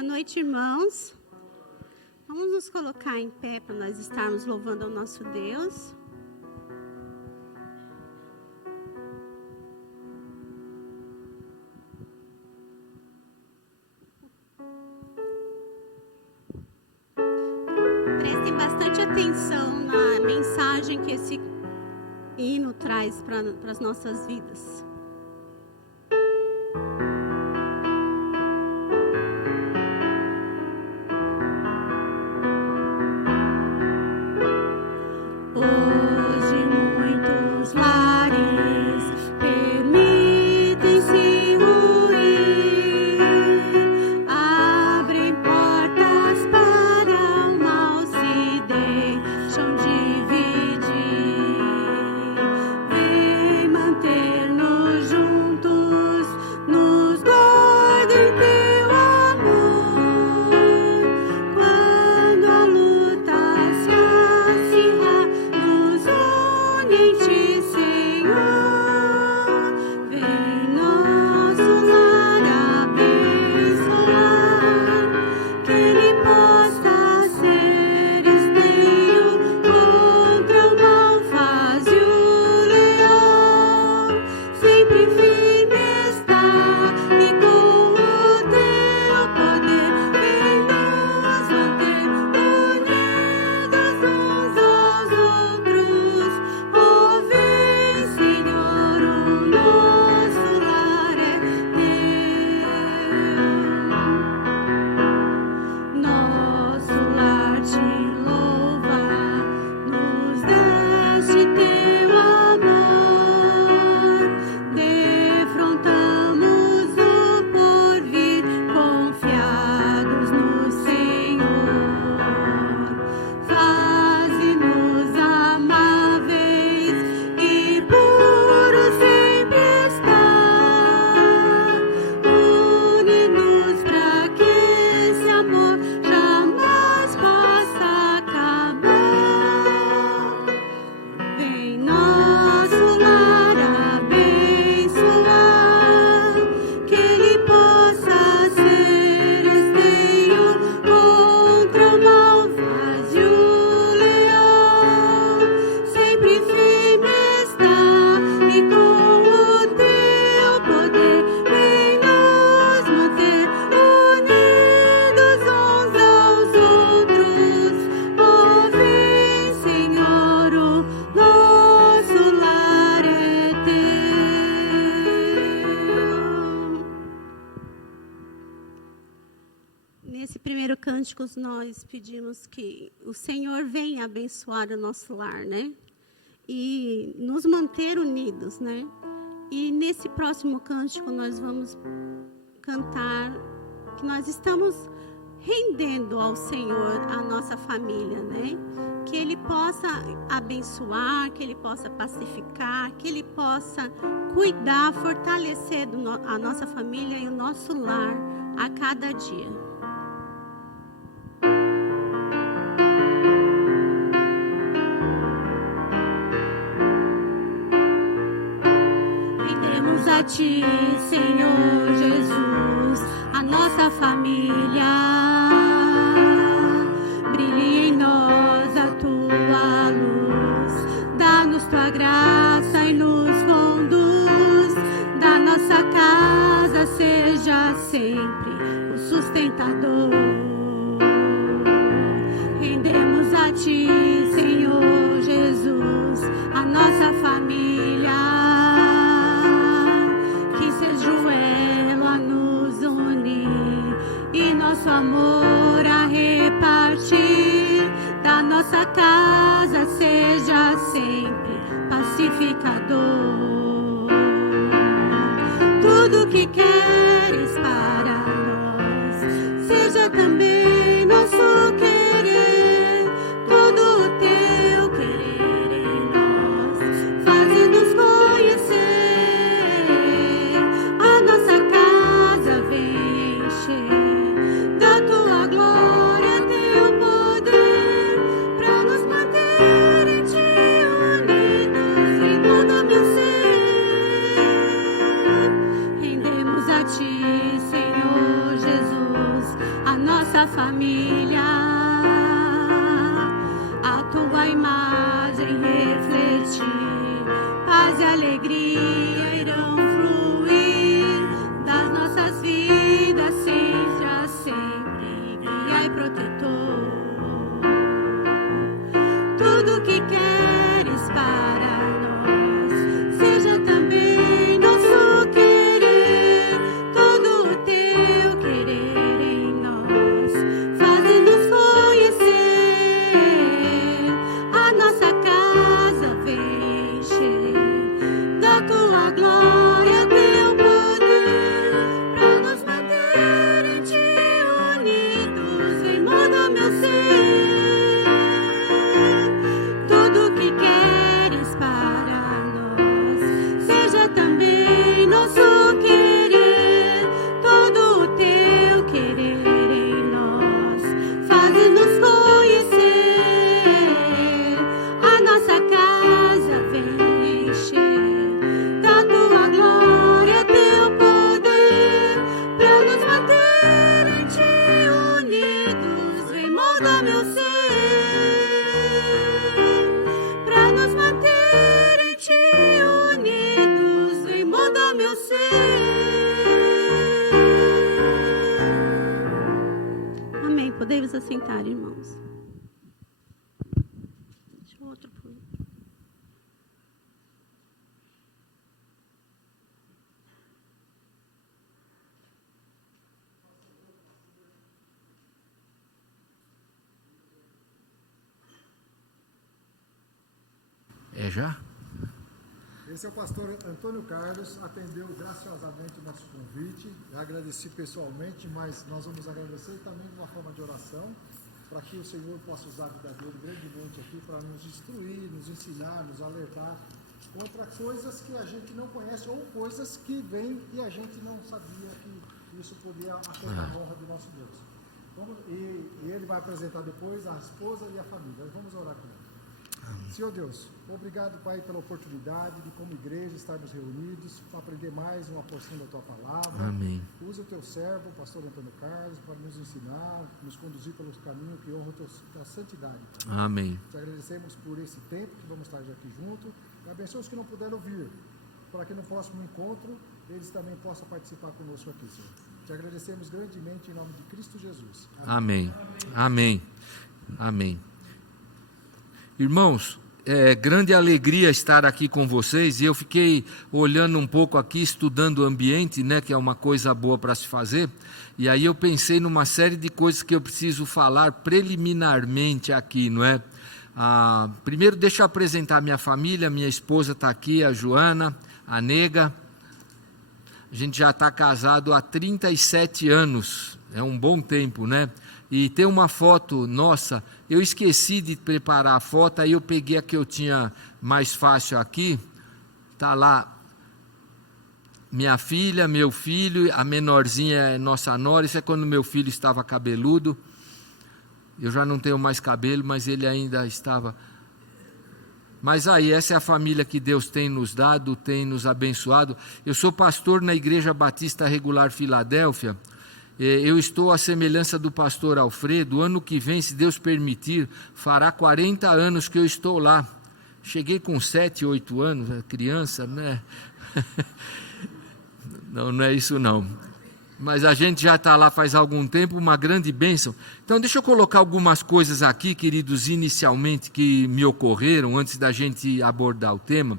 Boa noite, irmãos. Vamos nos colocar em pé para nós estarmos louvando ao nosso Deus. Prestem bastante atenção na mensagem que esse hino traz para as nossas vidas. Nós pedimos que o Senhor venha abençoar o nosso lar, né? E nos manter unidos, né? E nesse próximo cântico nós vamos cantar que nós estamos rendendo ao Senhor a nossa família, né? Que Ele possa abençoar, que Ele possa pacificar, que Ele possa cuidar, fortalecer a nossa família e o nosso lar a cada dia. A Ti, Senhor Jesus, a nossa família. Brilhe em nós a Tua luz, dá-nos Tua graça e nos conduz. Da nossa casa seja sempre o sustentador. Rendemos a Ti, Senhor Jesus, a nossa família. Nosso amor a repartir, da nossa casa seja sempre pacificador. Tudo que queres para nós seja também nosso querer. Todo o Teu querer em nós faze-nos conhecer. A nossa casa vem encher família, a tua imagem refletir, paz e alegria irão fluir das nossas vidas sempre a sempre, guia e protetor. Tudo que queres para nós seja também nosso querer, todo o teu querer em nós, fazendo-nos conhecer. A nossa casa vem encher da tua glória, teu poder, pra nos manter em ti unidos, vem moda meu ser. Tudo que queres para nós seja também nosso querer, todo o teu querer em nós, faz-nos conhecer. A nossa casa vem encher da tua glória, teu poder, pra nos manter em ti unidos, vem moldar meu ser. Pra nos manter em ti unidos, vem moldar meu ser. Amém. Podemos assentar, irmãos. Deixa o outro por... É já? Esse é o pastor Antônio Carlos, atendeu graciosamente o nosso convite. Eu agradeci pessoalmente, mas nós vamos agradecer também de uma forma de oração, para que o Senhor possa usar a vida dele grandemente aqui para nos instruir, nos ensinar, nos alertar contra coisas que a gente não conhece ou coisas que vêm e a gente não sabia que isso podia afetar a honra do nosso Deus. E ele vai apresentar depois a esposa e a família. Vamos orar com ele. Senhor Deus, obrigado, Pai, pela oportunidade de, como igreja, estarmos reunidos para aprender mais uma porção da Tua Palavra. Amém. Usa o Teu servo, o pastor Antônio Carlos, para nos ensinar, nos conduzir pelos caminhos que honram a Tua santidade, Pai. Amém. Te agradecemos por esse tempo que vamos estar aqui juntos. E abençoa os que não puderam vir, para que no próximo encontro eles também possam participar conosco aqui, Senhor. Te agradecemos grandemente em nome de Cristo Jesus. Amém. Amém. Amém. Irmãos, é grande alegria estar aqui com vocês, e eu fiquei olhando um pouco aqui, estudando o ambiente, né, que é uma coisa boa para se fazer, e aí eu pensei numa série de coisas que eu preciso falar preliminarmente aqui, não é? Primeiro deixa eu apresentar minha família, minha esposa está aqui, a Joana, a Nega. A gente já está casado há 37 anos, é um bom tempo, né? E tem uma foto nossa, eu esqueci de preparar a foto, aí eu peguei a que eu tinha mais fácil aqui, está lá minha filha, meu filho, a menorzinha é nossa nora, isso é quando meu filho estava cabeludo, eu já não tenho mais cabelo, mas ele ainda estava... Mas aí, essa é a família que Deus tem nos dado, tem nos abençoado. Eu sou pastor na Igreja Batista Regular Filadélfia. Eu estou à semelhança do pastor Alfredo. Ano que vem, se Deus permitir, fará 40 anos que eu estou lá. Cheguei com 7, 8 anos, criança, né? Não é isso não. Mas a gente já está lá faz algum tempo, uma grande bênção. Então deixa eu colocar algumas coisas aqui, queridos, inicialmente que me ocorreram antes da gente abordar o tema.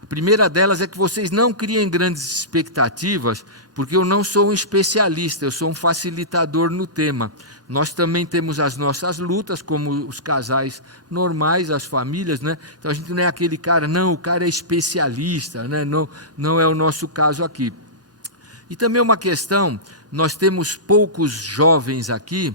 A primeira delas é que vocês não criem grandes expectativas, porque eu não sou um especialista, eu sou um facilitador no tema. Nós também temos as nossas lutas, como os casais normais, as famílias, né? Então a gente não é aquele cara, não, o cara é especialista, né? Não é o nosso caso aqui. E também uma questão, nós temos poucos jovens aqui,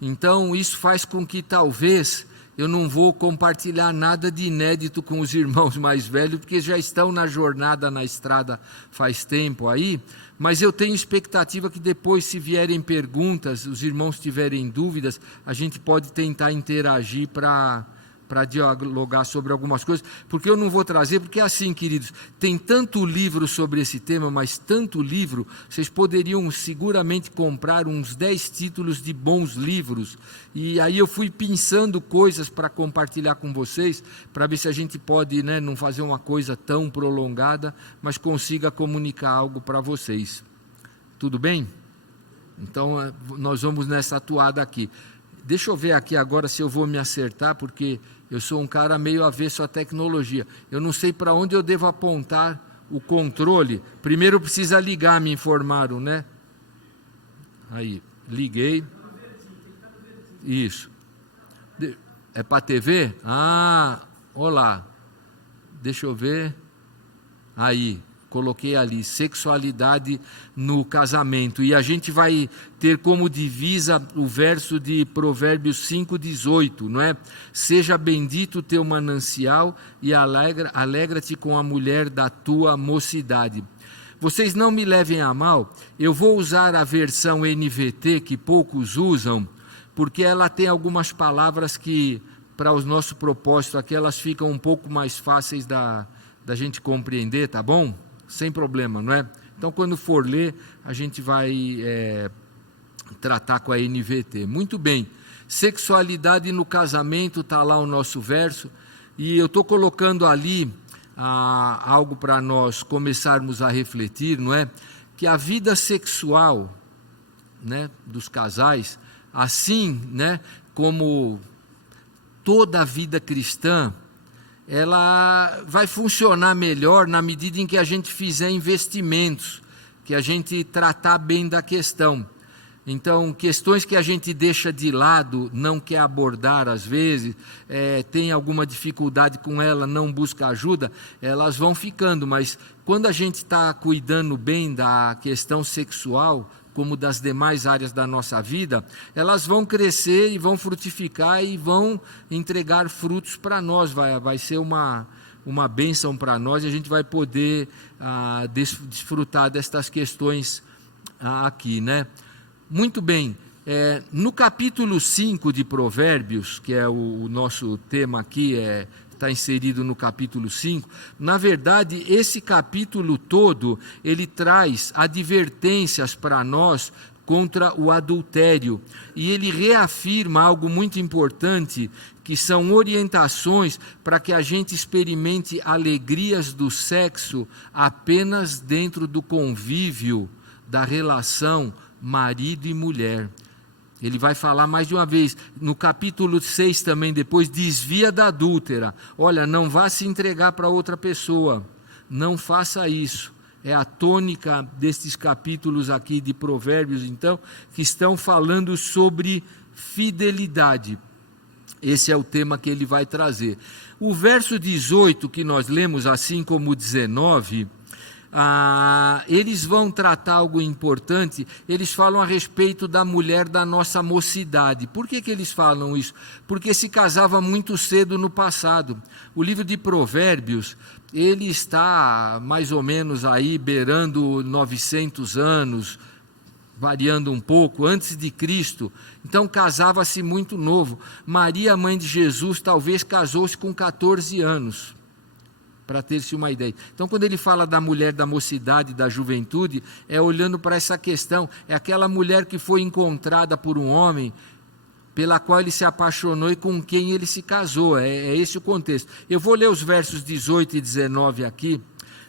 então isso faz com que talvez eu não vou compartilhar nada de inédito com os irmãos mais velhos, porque já estão na jornada, na estrada faz tempo aí, mas eu tenho expectativa que depois, se vierem perguntas, os irmãos tiverem dúvidas, a gente pode tentar interagir para para dialogar sobre algumas coisas, porque eu não vou trazer, porque é assim, queridos, tem tanto livro sobre esse tema, mas tanto livro, vocês poderiam seguramente comprar uns 10 títulos de bons livros, e aí eu fui pensando coisas para compartilhar com vocês, para ver se a gente pode, né, não fazer uma coisa tão prolongada, mas consiga comunicar algo para vocês. Tudo bem? Então, nós vamos nessa atuada aqui. Deixa eu ver aqui agora se eu vou me acertar, porque eu sou um cara meio avesso à tecnologia. Eu não sei para onde eu devo apontar o controle. Primeiro precisa ligar, me informaram, né? Aí, liguei. Isso. É para a TV? Ah, olá. Deixa eu ver. Aí. Coloquei ali, sexualidade no casamento. E a gente vai ter como divisa o verso de Provérbios 5,18, não é? Seja bendito o teu manancial e alegra-te com a mulher da tua mocidade. Vocês não me levem a mal, eu vou usar a versão NVT, que poucos usam, porque ela tem algumas palavras que, para o nosso propósito aqui, elas ficam um pouco mais fáceis da gente compreender, tá bom? Sem problema, não é? Então, quando for ler, a gente vai tratar com a NVT. Muito bem, sexualidade no casamento, está lá o nosso verso, e eu estou colocando ali algo para nós começarmos a refletir, não é? Que a vida sexual, né, dos casais, assim, né, como toda a vida cristã, ela vai funcionar melhor na medida em que a gente fizer investimentos, que a gente tratar bem da questão. Então, questões que a gente deixa de lado, não quer abordar às vezes, tem alguma dificuldade com ela, não busca ajuda, elas vão ficando, mas quando a gente está cuidando bem da questão sexual, como das demais áreas da nossa vida, elas vão crescer e vão frutificar e vão entregar frutos para nós, vai ser uma bênção para nós, e a gente vai poder desfrutar destas questões aqui, né? Muito bem, no capítulo 5 de Provérbios, que é o nosso tema aqui, está inserido no capítulo 5, na verdade, esse capítulo todo, ele traz advertências para nós contra o adultério, e ele reafirma algo muito importante, que são orientações para que a gente experimente alegrias do sexo apenas dentro do convívio da relação marido e mulher. Ele vai falar mais de uma vez, no capítulo 6 também, depois, desvia da adúltera. Olha, não vá se entregar para outra pessoa, não faça isso. É a tônica destes capítulos aqui de Provérbios, então, que estão falando sobre fidelidade. Esse é o tema que ele vai trazer. O verso 18 que nós lemos, assim como o 19... eles vão tratar algo importante. Eles falam a respeito da mulher da nossa mocidade. Por que eles falam isso? Porque se casava muito cedo no passado. O livro de Provérbios, ele está mais ou menos aí beirando 900 anos, variando um pouco, antes de Cristo. Então casava-se muito novo. Maria, mãe de Jesus, talvez casou-se com 14 anos. Para ter-se uma ideia. Então, quando ele fala da mulher da mocidade, da juventude, é olhando para essa questão, é aquela mulher que foi encontrada por um homem, pela qual ele se apaixonou e com quem ele se casou, é esse o contexto. Eu vou ler os versos 18 e 19 aqui,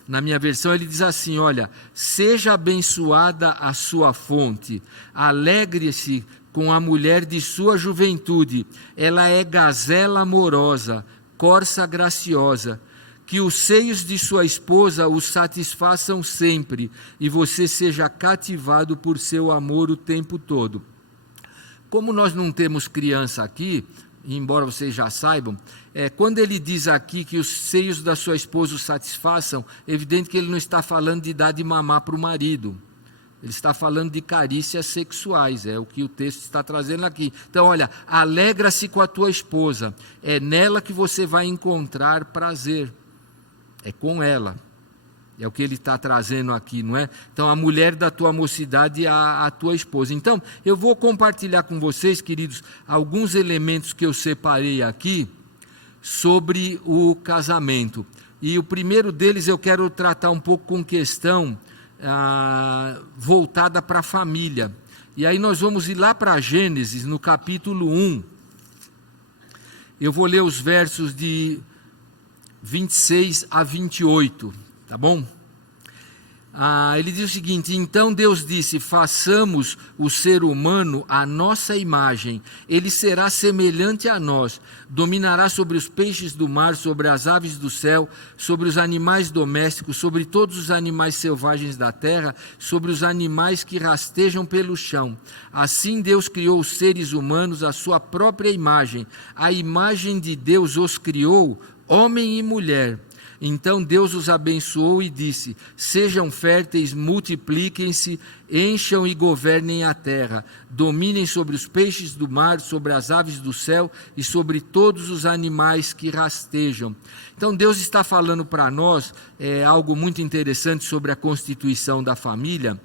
na minha versão ele diz assim, olha, seja abençoada a sua fonte, alegre-se com a mulher de sua juventude, ela é gazela amorosa, corça graciosa, que os seios de sua esposa o satisfaçam sempre, e você seja cativado por seu amor o tempo todo. Como nós não temos criança aqui, embora vocês já saibam, quando ele diz aqui que os seios da sua esposa o satisfaçam, é evidente que ele não está falando de dar de mamar para o marido. Ele está falando de carícias sexuais, é o que o texto está trazendo aqui. Então, olha, alegra-se com a tua esposa, é nela que você vai encontrar prazer. É com ela, é o que ele está trazendo aqui, não é? Então, a mulher da tua mocidade, a tua esposa. Então, eu vou compartilhar com vocês, queridos, alguns elementos que eu separei aqui, sobre o casamento. E o primeiro deles eu quero tratar um pouco com questão voltada para a família. E aí nós vamos ir lá para Gênesis, no capítulo 1. Eu vou ler os versos de 26 a 28, tá bom? Ele diz o seguinte: então Deus disse, façamos o ser humano à nossa imagem, ele será semelhante a nós, dominará sobre os peixes do mar, sobre as aves do céu, sobre os animais domésticos, sobre todos os animais selvagens da terra, sobre os animais que rastejam pelo chão. Assim Deus criou os seres humanos à sua própria imagem, a imagem de Deus os criou, homem e mulher. Então Deus os abençoou e disse, sejam férteis, multipliquem-se, encham e governem a terra, dominem sobre os peixes do mar, sobre as aves do céu e sobre todos os animais que rastejam. Então Deus está falando para nós algo muito interessante sobre a constituição da família.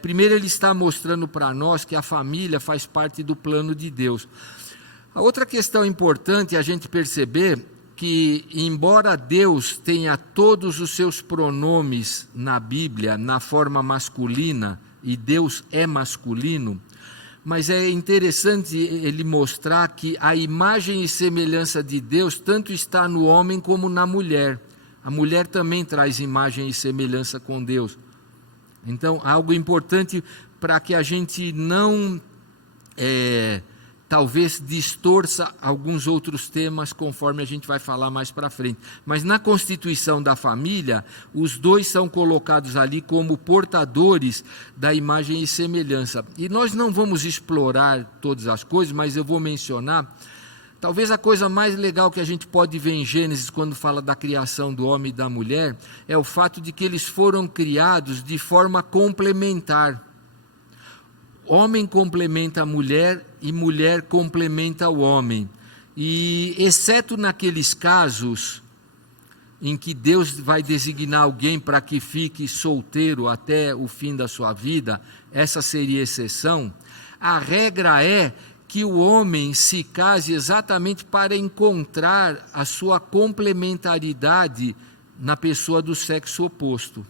Primeiro ele está mostrando para nós que a família faz parte do plano de Deus. A outra questão importante é a gente perceber que, embora Deus tenha todos os seus pronomes na Bíblia, na forma masculina, e Deus é masculino, mas é interessante ele mostrar que a imagem e semelhança de Deus tanto está no homem como na mulher. A mulher também traz imagem e semelhança com Deus. Então, algo importante para que a gente não talvez distorça alguns outros temas, conforme a gente vai falar mais para frente. Mas na constituição da família, os dois são colocados ali como portadores da imagem e semelhança. E nós não vamos explorar todas as coisas, mas eu vou mencionar, talvez a coisa mais legal que a gente pode ver em Gênesis, quando fala da criação do homem e da mulher, é o fato de que eles foram criados de forma complementar. Homem complementa a mulher e mulher complementa o homem. E, exceto naqueles casos em que Deus vai designar alguém para que fique solteiro até o fim da sua vida, essa seria a exceção, a regra é que o homem se case exatamente para encontrar a sua complementaridade na pessoa do sexo oposto.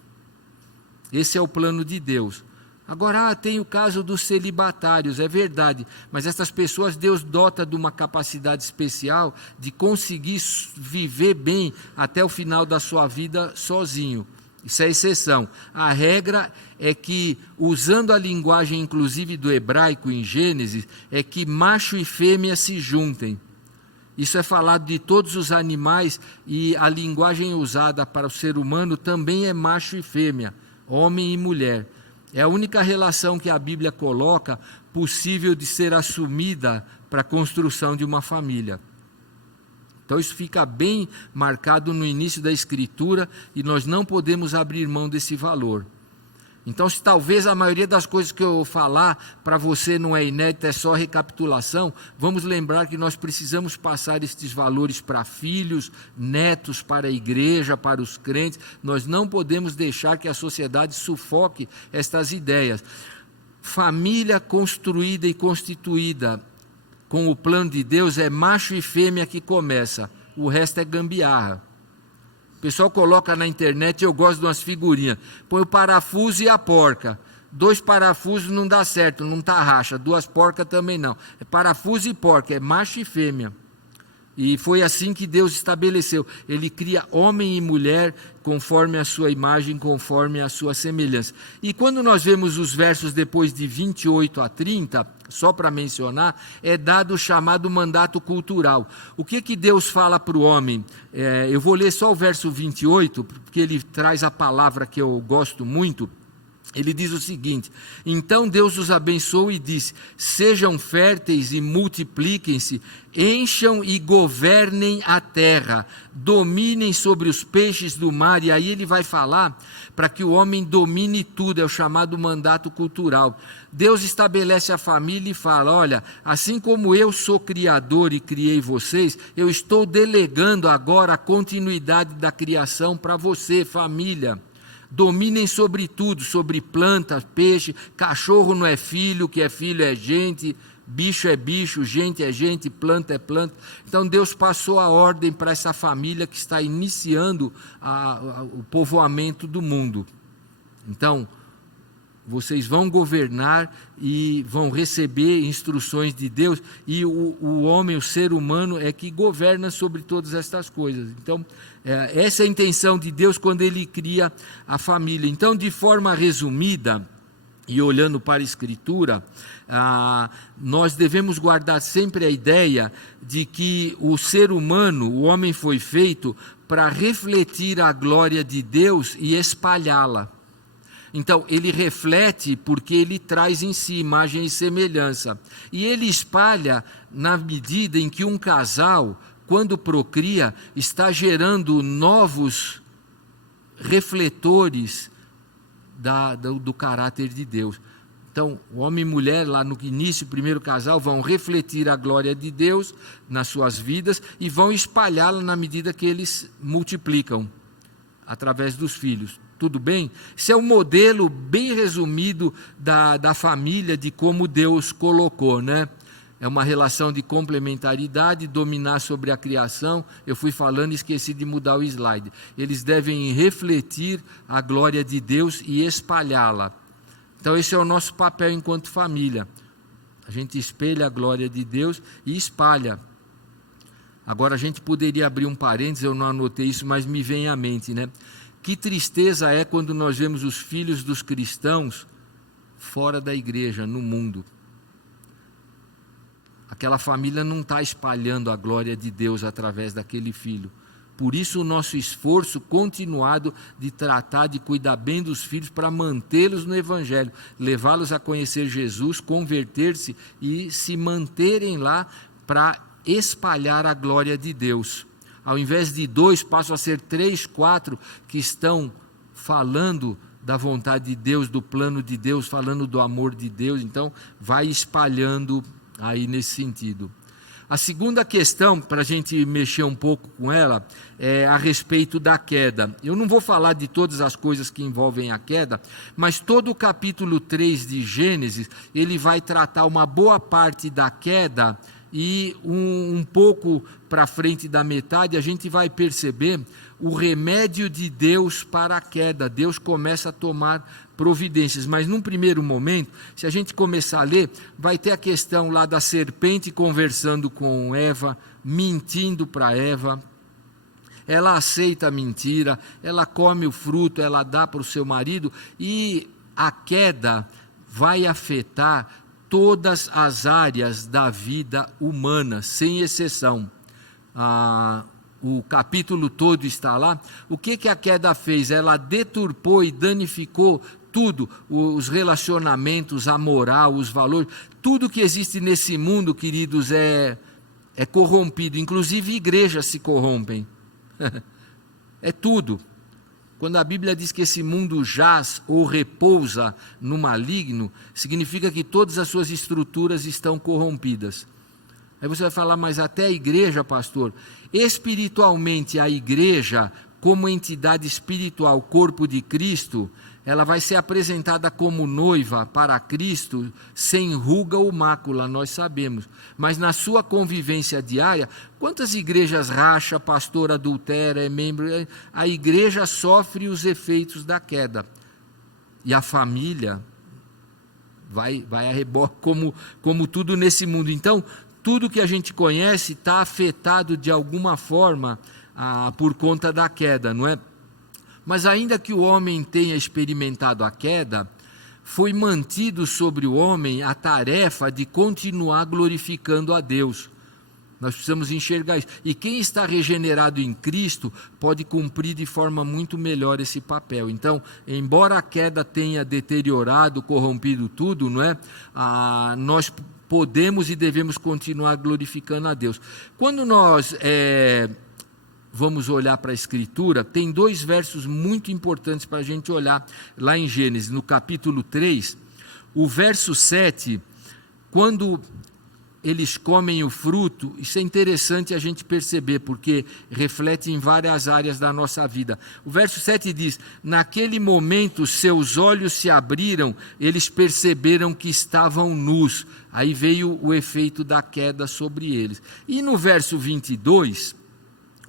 Esse é o plano de Deus. Agora, tem o caso dos celibatários, é verdade, mas essas pessoas Deus dota de uma capacidade especial de conseguir viver bem até o final da sua vida sozinho. Isso é exceção. A regra é que, usando a linguagem inclusive do hebraico em Gênesis, é que macho e fêmea se juntem. Isso é falado de todos os animais e a linguagem usada para o ser humano também é macho e fêmea, homem e mulher. É a única relação que a Bíblia coloca possível de ser assumida para a construção de uma família. Então isso fica bem marcado no início da Escritura e nós não podemos abrir mão desse valor. Então, se talvez a maioria das coisas que eu falar para você não é inédita, é só recapitulação, vamos lembrar que nós precisamos passar estes valores para filhos, netos, para a igreja, para os crentes. Nós não podemos deixar que a sociedade sufoque estas ideias. Família construída e constituída com o plano de Deus é macho e fêmea que começa, o resto é gambiarra. O pessoal coloca na internet, eu gosto de umas figurinhas, põe o parafuso e a porca. 2 parafusos não dá certo, não está racha, 2 porcas também não. É parafuso e porca, é macho e fêmea. E foi assim que Deus estabeleceu. Ele cria homem e mulher conforme a sua imagem, conforme a sua semelhança. E quando nós vemos os versos depois de 28 a 30, só para mencionar, é dado o chamado mandato cultural. O que Deus fala para o homem? Eu vou ler só o verso 28, porque ele traz a palavra que eu gosto muito. Ele diz o seguinte: então Deus os abençoou e disse, sejam férteis e multipliquem-se, encham e governem a terra, dominem sobre os peixes do mar. E aí ele vai falar para que o homem domine tudo, é o chamado mandato cultural. Deus estabelece a família e fala, olha, assim como eu sou criador e criei vocês, eu estou delegando agora a continuidade da criação para você, família. Dominem sobre tudo, sobre plantas, peixe, cachorro não é filho, que é filho é gente, bicho é bicho, gente é gente, planta é planta. Então Deus passou a ordem para essa família que está iniciando o povoamento do mundo. Então, vocês vão governar e vão receber instruções de Deus, e o homem, o ser humano, é que governa sobre todas estas coisas. Então, essa é a intenção de Deus quando Ele cria a família. Então, de forma resumida, e olhando para a Escritura, nós devemos guardar sempre a ideia de que o ser humano, o homem foi feito para refletir a glória de Deus e espalhá-la. Então, ele reflete porque ele traz em si imagem e semelhança. E ele espalha na medida em que um casal, quando procria, está gerando novos refletores do caráter de Deus. Então, o homem e mulher, lá no início, o primeiro casal, vão refletir a glória de Deus nas suas vidas e vão espalhá-la na medida que eles multiplicam, através dos filhos. Tudo bem? Esse é um modelo bem resumido da família, de como Deus colocou, né? É uma relação de complementaridade, dominar sobre a criação. Eu fui falando e esqueci de mudar o slide. Eles devem refletir a glória de Deus e espalhá-la. Então esse é o nosso papel enquanto família. A gente espelha a glória de Deus e espalha. Agora a gente poderia abrir um parênteses, eu não anotei isso, mas me vem à mente, né? Que tristeza é quando nós vemos os filhos dos cristãos fora da igreja, no mundo. Aquela família não está espalhando a glória de Deus através daquele filho. Por isso o nosso esforço continuado de tratar, de cuidar bem dos filhos para mantê-los no Evangelho, levá-los a conhecer Jesus, converter-se e se manterem lá para espalhar a glória de Deus. Ao invés de 2, passam a ser 3, 4 que estão falando da vontade de Deus, do plano de Deus, falando do amor de Deus. Então, vai espalhando aí nesse sentido. A segunda questão, para a gente mexer um pouco com ela, é a respeito da queda. Eu não vou falar de todas as coisas que envolvem a queda, mas todo o capítulo 3 de Gênesis, ele vai tratar uma boa parte da queda, e um pouco para frente da metade, a gente vai perceber o remédio de Deus para a queda. Deus começa a tomar providências, mas num primeiro momento, se a gente começar a ler, vai ter a questão lá da serpente conversando com Eva, mentindo para Eva. Ela aceita a mentira, ela come o fruto, ela dá para o seu marido, e a queda vai afetar todas as áreas da vida humana, sem exceção. O capítulo todo está lá. O que a queda fez? Ela deturpou e danificou tudo, os relacionamentos, a moral, os valores, tudo que existe nesse mundo, queridos, é corrompido, inclusive igrejas se corrompem, é tudo. Quando a Bíblia diz que esse mundo jaz ou repousa no maligno, significa que todas as suas estruturas estão corrompidas. Aí você vai falar, mas até a igreja, pastor? Espiritualmente, a igreja, como entidade espiritual, corpo de Cristo, ela vai ser apresentada como noiva para Cristo, sem ruga ou mácula, nós sabemos. Mas na sua convivência diária, quantas igrejas racha, pastor adultera, é membro? A igreja sofre os efeitos da queda. E a família vai a reboque, como tudo nesse mundo. Então, tudo que a gente conhece está afetado de alguma forma por conta da queda, não é? Mas ainda que o homem tenha experimentado a queda, foi mantido sobre o homem a tarefa de continuar glorificando a Deus. Nós precisamos enxergar isso. E quem está regenerado em Cristo pode cumprir de forma muito melhor esse papel. Então, embora a queda tenha deteriorado, corrompido tudo, não é? Nós podemos e devemos continuar glorificando a Deus. Quando nós vamos olhar para a Escritura, tem 2 versos muito importantes para a gente olhar lá em Gênesis, no capítulo 3, o verso 7, quando eles comem o fruto, isso é interessante a gente perceber, porque reflete em várias áreas da nossa vida. O verso 7 diz: naquele momento seus olhos se abriram, eles perceberam que estavam nus. Aí veio o efeito da queda sobre eles. E no verso 22,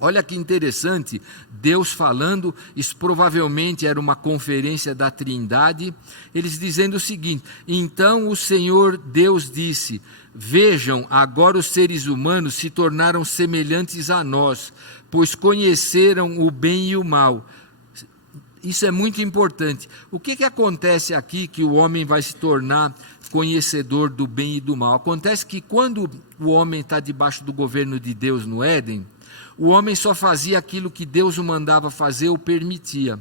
olha que interessante, Deus falando, isso provavelmente era uma conferência da Trindade, eles dizendo o seguinte: então o Senhor Deus disse: vejam, agora os seres humanos se tornaram semelhantes a nós, pois conheceram o bem e o mal. Isso é muito importante. O que acontece aqui que o homem vai se tornar conhecedor do bem e do mal? Acontece que quando o homem está debaixo do governo de Deus no Éden, o homem só fazia aquilo que Deus o mandava fazer ou permitia.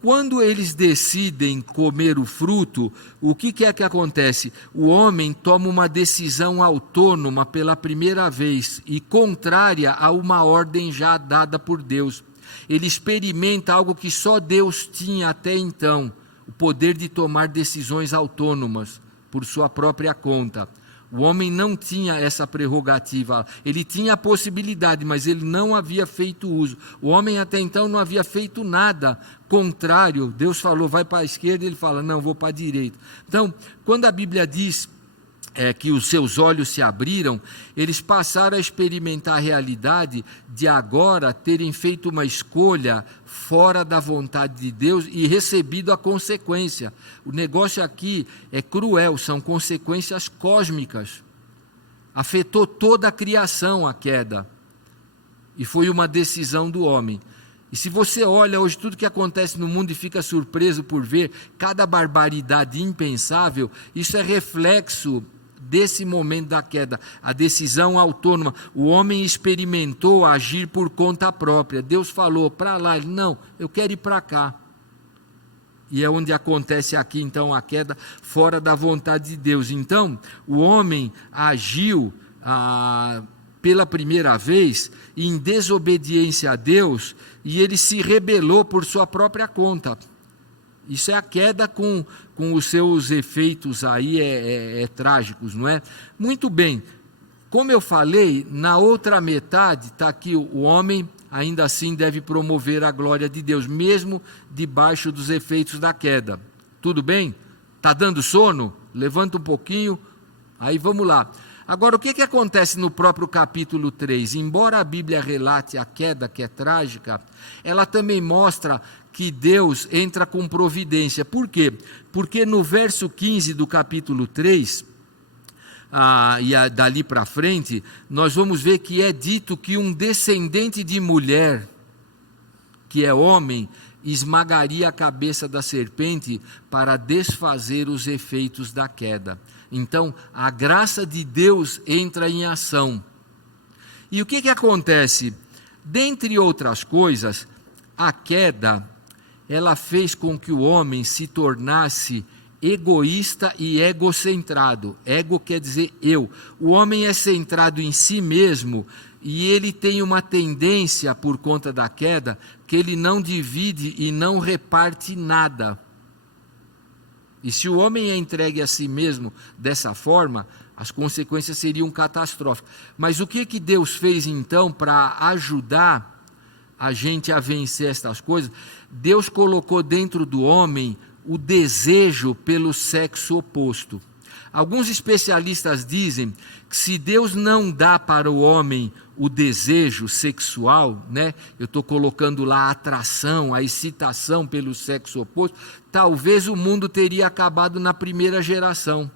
Quando eles decidem comer o fruto, o que é que acontece? O homem toma uma decisão autônoma pela primeira vez e contrária a uma ordem já dada por Deus. Ele experimenta algo que só Deus tinha até então, o poder de tomar decisões autônomas por sua própria conta. O homem não tinha essa prerrogativa, ele tinha a possibilidade, mas ele não havia feito uso. O homem até então não havia feito nada contrário. Deus falou, vai para a esquerda, ele fala, não, vou para a direita. Então, quando a Bíblia diz que os seus olhos se abriram, eles passaram a experimentar a realidade de agora terem feito uma escolha fora da vontade de Deus e recebido a consequência. O negócio aqui é cruel, são consequências cósmicas. Afetou toda a criação a queda. E foi uma decisão do homem. E se você olha hoje tudo que acontece no mundo e fica surpreso por ver cada barbaridade impensável, isso é reflexo desse momento da queda, a decisão autônoma. O homem experimentou agir por conta própria. Deus falou para lá, ele, não, eu quero ir para cá. E é onde acontece aqui então a queda fora da vontade de Deus. Então o homem agiu pela primeira vez em desobediência a Deus e ele se rebelou por sua própria conta. Isso é a queda com os seus efeitos aí trágicos, não é? Muito bem, como eu falei, na outra metade está aqui o homem ainda assim deve promover a glória de Deus, mesmo debaixo dos efeitos da queda. Tudo bem? Está dando sono? Levanta um pouquinho, aí vamos lá. Agora, o que acontece no próprio capítulo 3? Embora a Bíblia relate a queda que é trágica, ela também mostra que Deus entra com providência. Por quê? Porque no verso 15 do capítulo 3, dali para frente, nós vamos ver que é dito que um descendente de mulher, que é homem, esmagaria a cabeça da serpente para desfazer os efeitos da queda. Então, a graça de Deus entra em ação. E o que acontece? Dentre outras coisas, a queda, ela fez com que o homem se tornasse egoísta e egocentrado. Ego quer dizer eu. O homem é centrado em si mesmo e ele tem uma tendência, por conta da queda, que ele não divide e não reparte nada. E se o homem é entregue a si mesmo dessa forma, as consequências seriam catastróficas. Mas o que Deus fez então para ajudar a gente a vencer estas coisas? Deus colocou dentro do homem o desejo pelo sexo oposto. Alguns especialistas dizem que se Deus não dá para o homem o desejo sexual, né? Eu estou colocando lá a atração, a excitação pelo sexo oposto, talvez o mundo teria acabado na primeira geração.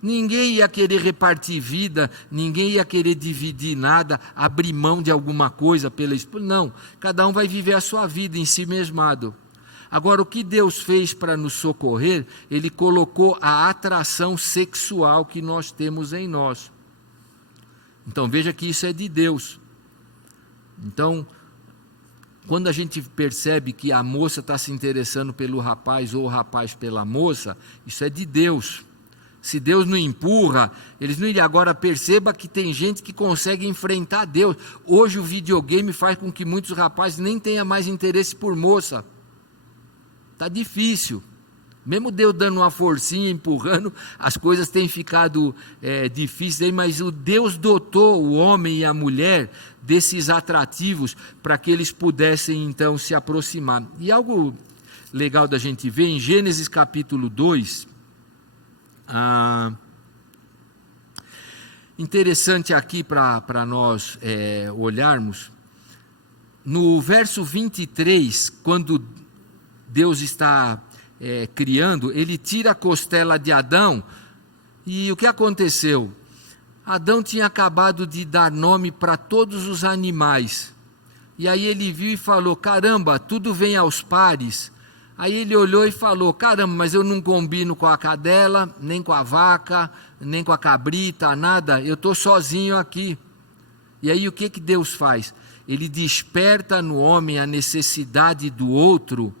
Ninguém ia querer repartir vida, ninguém ia querer dividir nada, abrir mão de alguma coisa pela esposa. Não, cada um vai viver a sua vida em si mesmado. Agora, o que Deus fez para nos socorrer, Ele colocou a atração sexual que nós temos em nós. Então, veja que isso é de Deus. Então, quando a gente percebe que a moça está se interessando pelo rapaz ou o rapaz pela moça, isso é de Deus. Se Deus não empurra, eles não iriam. Agora perceba que tem gente que consegue enfrentar Deus. Hoje o videogame faz com que muitos rapazes nem tenham mais interesse por moça. Está difícil. Mesmo Deus dando uma forcinha, empurrando, as coisas têm ficado difíceis aí, mas o Deus dotou o homem e a mulher desses atrativos para que eles pudessem então se aproximar. E algo legal da gente ver em Gênesis capítulo 2, interessante aqui para nós olharmos, no verso 23, quando Deus está criando, ele tira a costela de Adão, e o que aconteceu? Adão tinha acabado de dar nome para todos os animais, e aí ele viu e falou, caramba, tudo vem aos pares. Aí ele olhou e falou, caramba, mas eu não combino com a cadela, nem com a vaca, nem com a cabrita, nada, eu estou sozinho aqui. E aí o que Deus faz? Ele desperta no homem a necessidade do outro,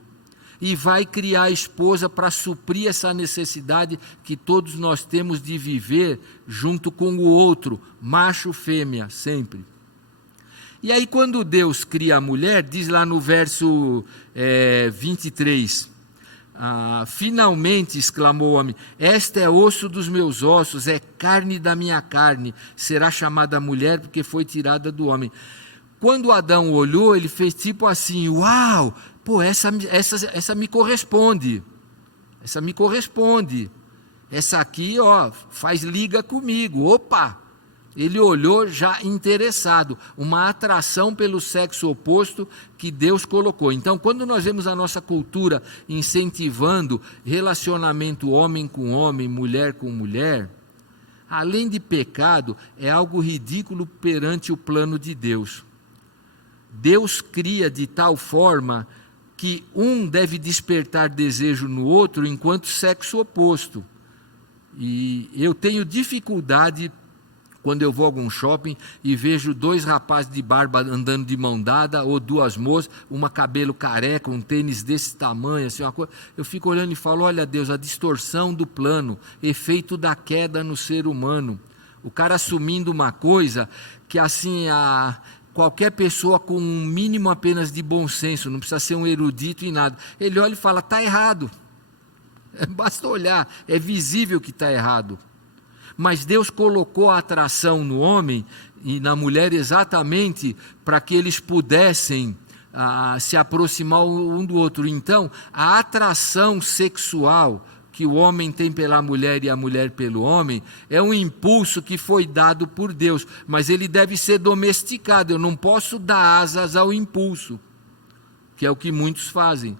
e vai criar a esposa para suprir essa necessidade que todos nós temos de viver junto com o outro, macho, fêmea, sempre. E aí quando Deus cria a mulher, diz lá no verso 23, finalmente, exclamou o homem, esta é osso dos meus ossos, é carne da minha carne, será chamada mulher porque foi tirada do homem. Quando Adão olhou, ele fez tipo assim, uau, pô, essa me corresponde, essa aqui, ó, faz liga comigo, opa, ele olhou já interessado, uma atração pelo sexo oposto que Deus colocou. Então, quando nós vemos a nossa cultura incentivando relacionamento homem com homem, mulher com mulher, além de pecado, é algo ridículo perante o plano de Deus. Deus cria de tal forma que um deve despertar desejo no outro enquanto sexo oposto. E eu tenho dificuldade quando eu vou a algum shopping e vejo dois rapazes de barba andando de mão dada, ou duas moças, uma cabelo careca, um tênis desse tamanho, assim, uma coisa, eu fico olhando e falo, olha Deus, a distorção do plano, efeito da queda no ser humano. O cara assumindo uma coisa que assim, qualquer pessoa com um mínimo apenas de bom senso, não precisa ser um erudito em nada, ele olha e fala, está errado. Basta olhar, é visível que está errado. Mas Deus colocou a atração no homem e na mulher exatamente para que eles pudessem se aproximar um do outro. Então, a atração sexual que o homem tem pela mulher e a mulher pelo homem é um impulso que foi dado por Deus, mas ele deve ser domesticado. Eu não posso dar asas ao impulso, que é o que muitos fazem.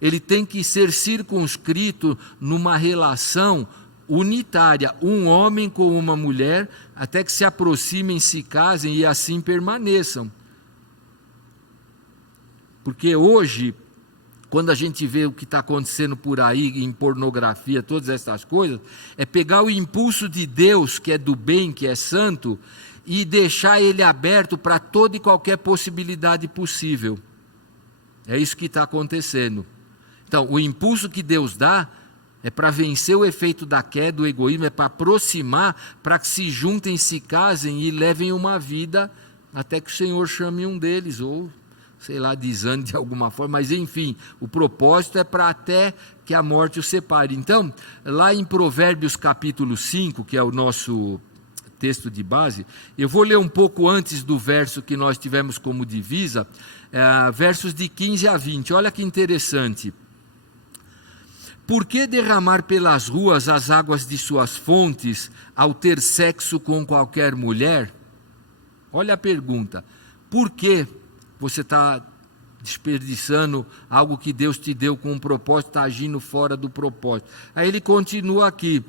Ele tem que ser circunscrito numa relação unitária, um homem com uma mulher, até que se aproximem, se casem e assim permaneçam. Porque hoje, quando a gente vê o que está acontecendo por aí, em pornografia, todas essas coisas, é pegar o impulso de Deus, que é do bem, que é santo, e deixar ele aberto para toda e qualquer possibilidade possível. É isso que está acontecendo. Então, o impulso que Deus dá é para vencer o efeito da queda, do egoísmo, é para aproximar, para que se juntem, se casem e levem uma vida até que o Senhor chame um deles, ou sei lá, desande de alguma forma, mas enfim, o propósito é para até que a morte os separe. Então, lá em Provérbios capítulo 5, que é o nosso texto de base, eu vou ler um pouco antes do verso que nós tivemos como divisa, versos de 15 a 20, olha que interessante. Por que derramar pelas ruas as águas de suas fontes ao ter sexo com qualquer mulher? Olha a pergunta, por que você está desperdiçando algo que Deus te deu com um propósito, está agindo fora do propósito? Aí ele continua aqui,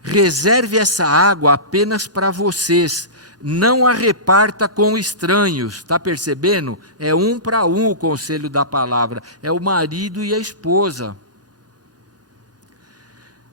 reserve essa água apenas para vocês, não a reparta com estranhos. Está percebendo? É um para um o conselho da palavra, é o marido e a esposa.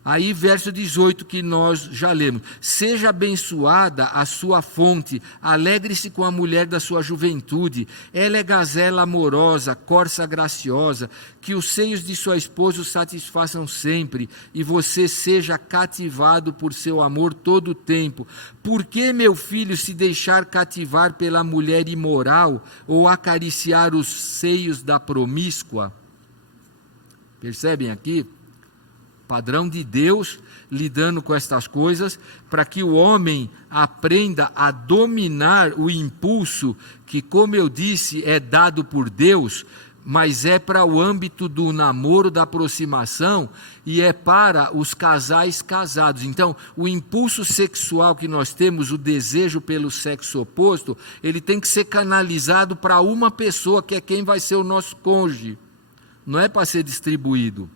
Aí verso 18 que nós já lemos, seja abençoada a sua fonte, alegre-se com a mulher da sua juventude, ela é gazela amorosa, corça graciosa, que os seios de sua esposa o satisfaçam sempre, e você seja cativado por seu amor todo o tempo. Por que, meu filho, se deixar cativar pela mulher imoral, ou acariciar os seios da promíscua? Percebem aqui? Padrão de Deus lidando com estas coisas, para que o homem aprenda a dominar o impulso que, como eu disse, é dado por Deus, mas é para o âmbito do namoro, da aproximação, e é para os casais casados. Então, o impulso sexual que nós temos, o desejo pelo sexo oposto, ele tem que ser canalizado para uma pessoa, que é quem vai ser o nosso cônjuge. Não é para ser distribuído.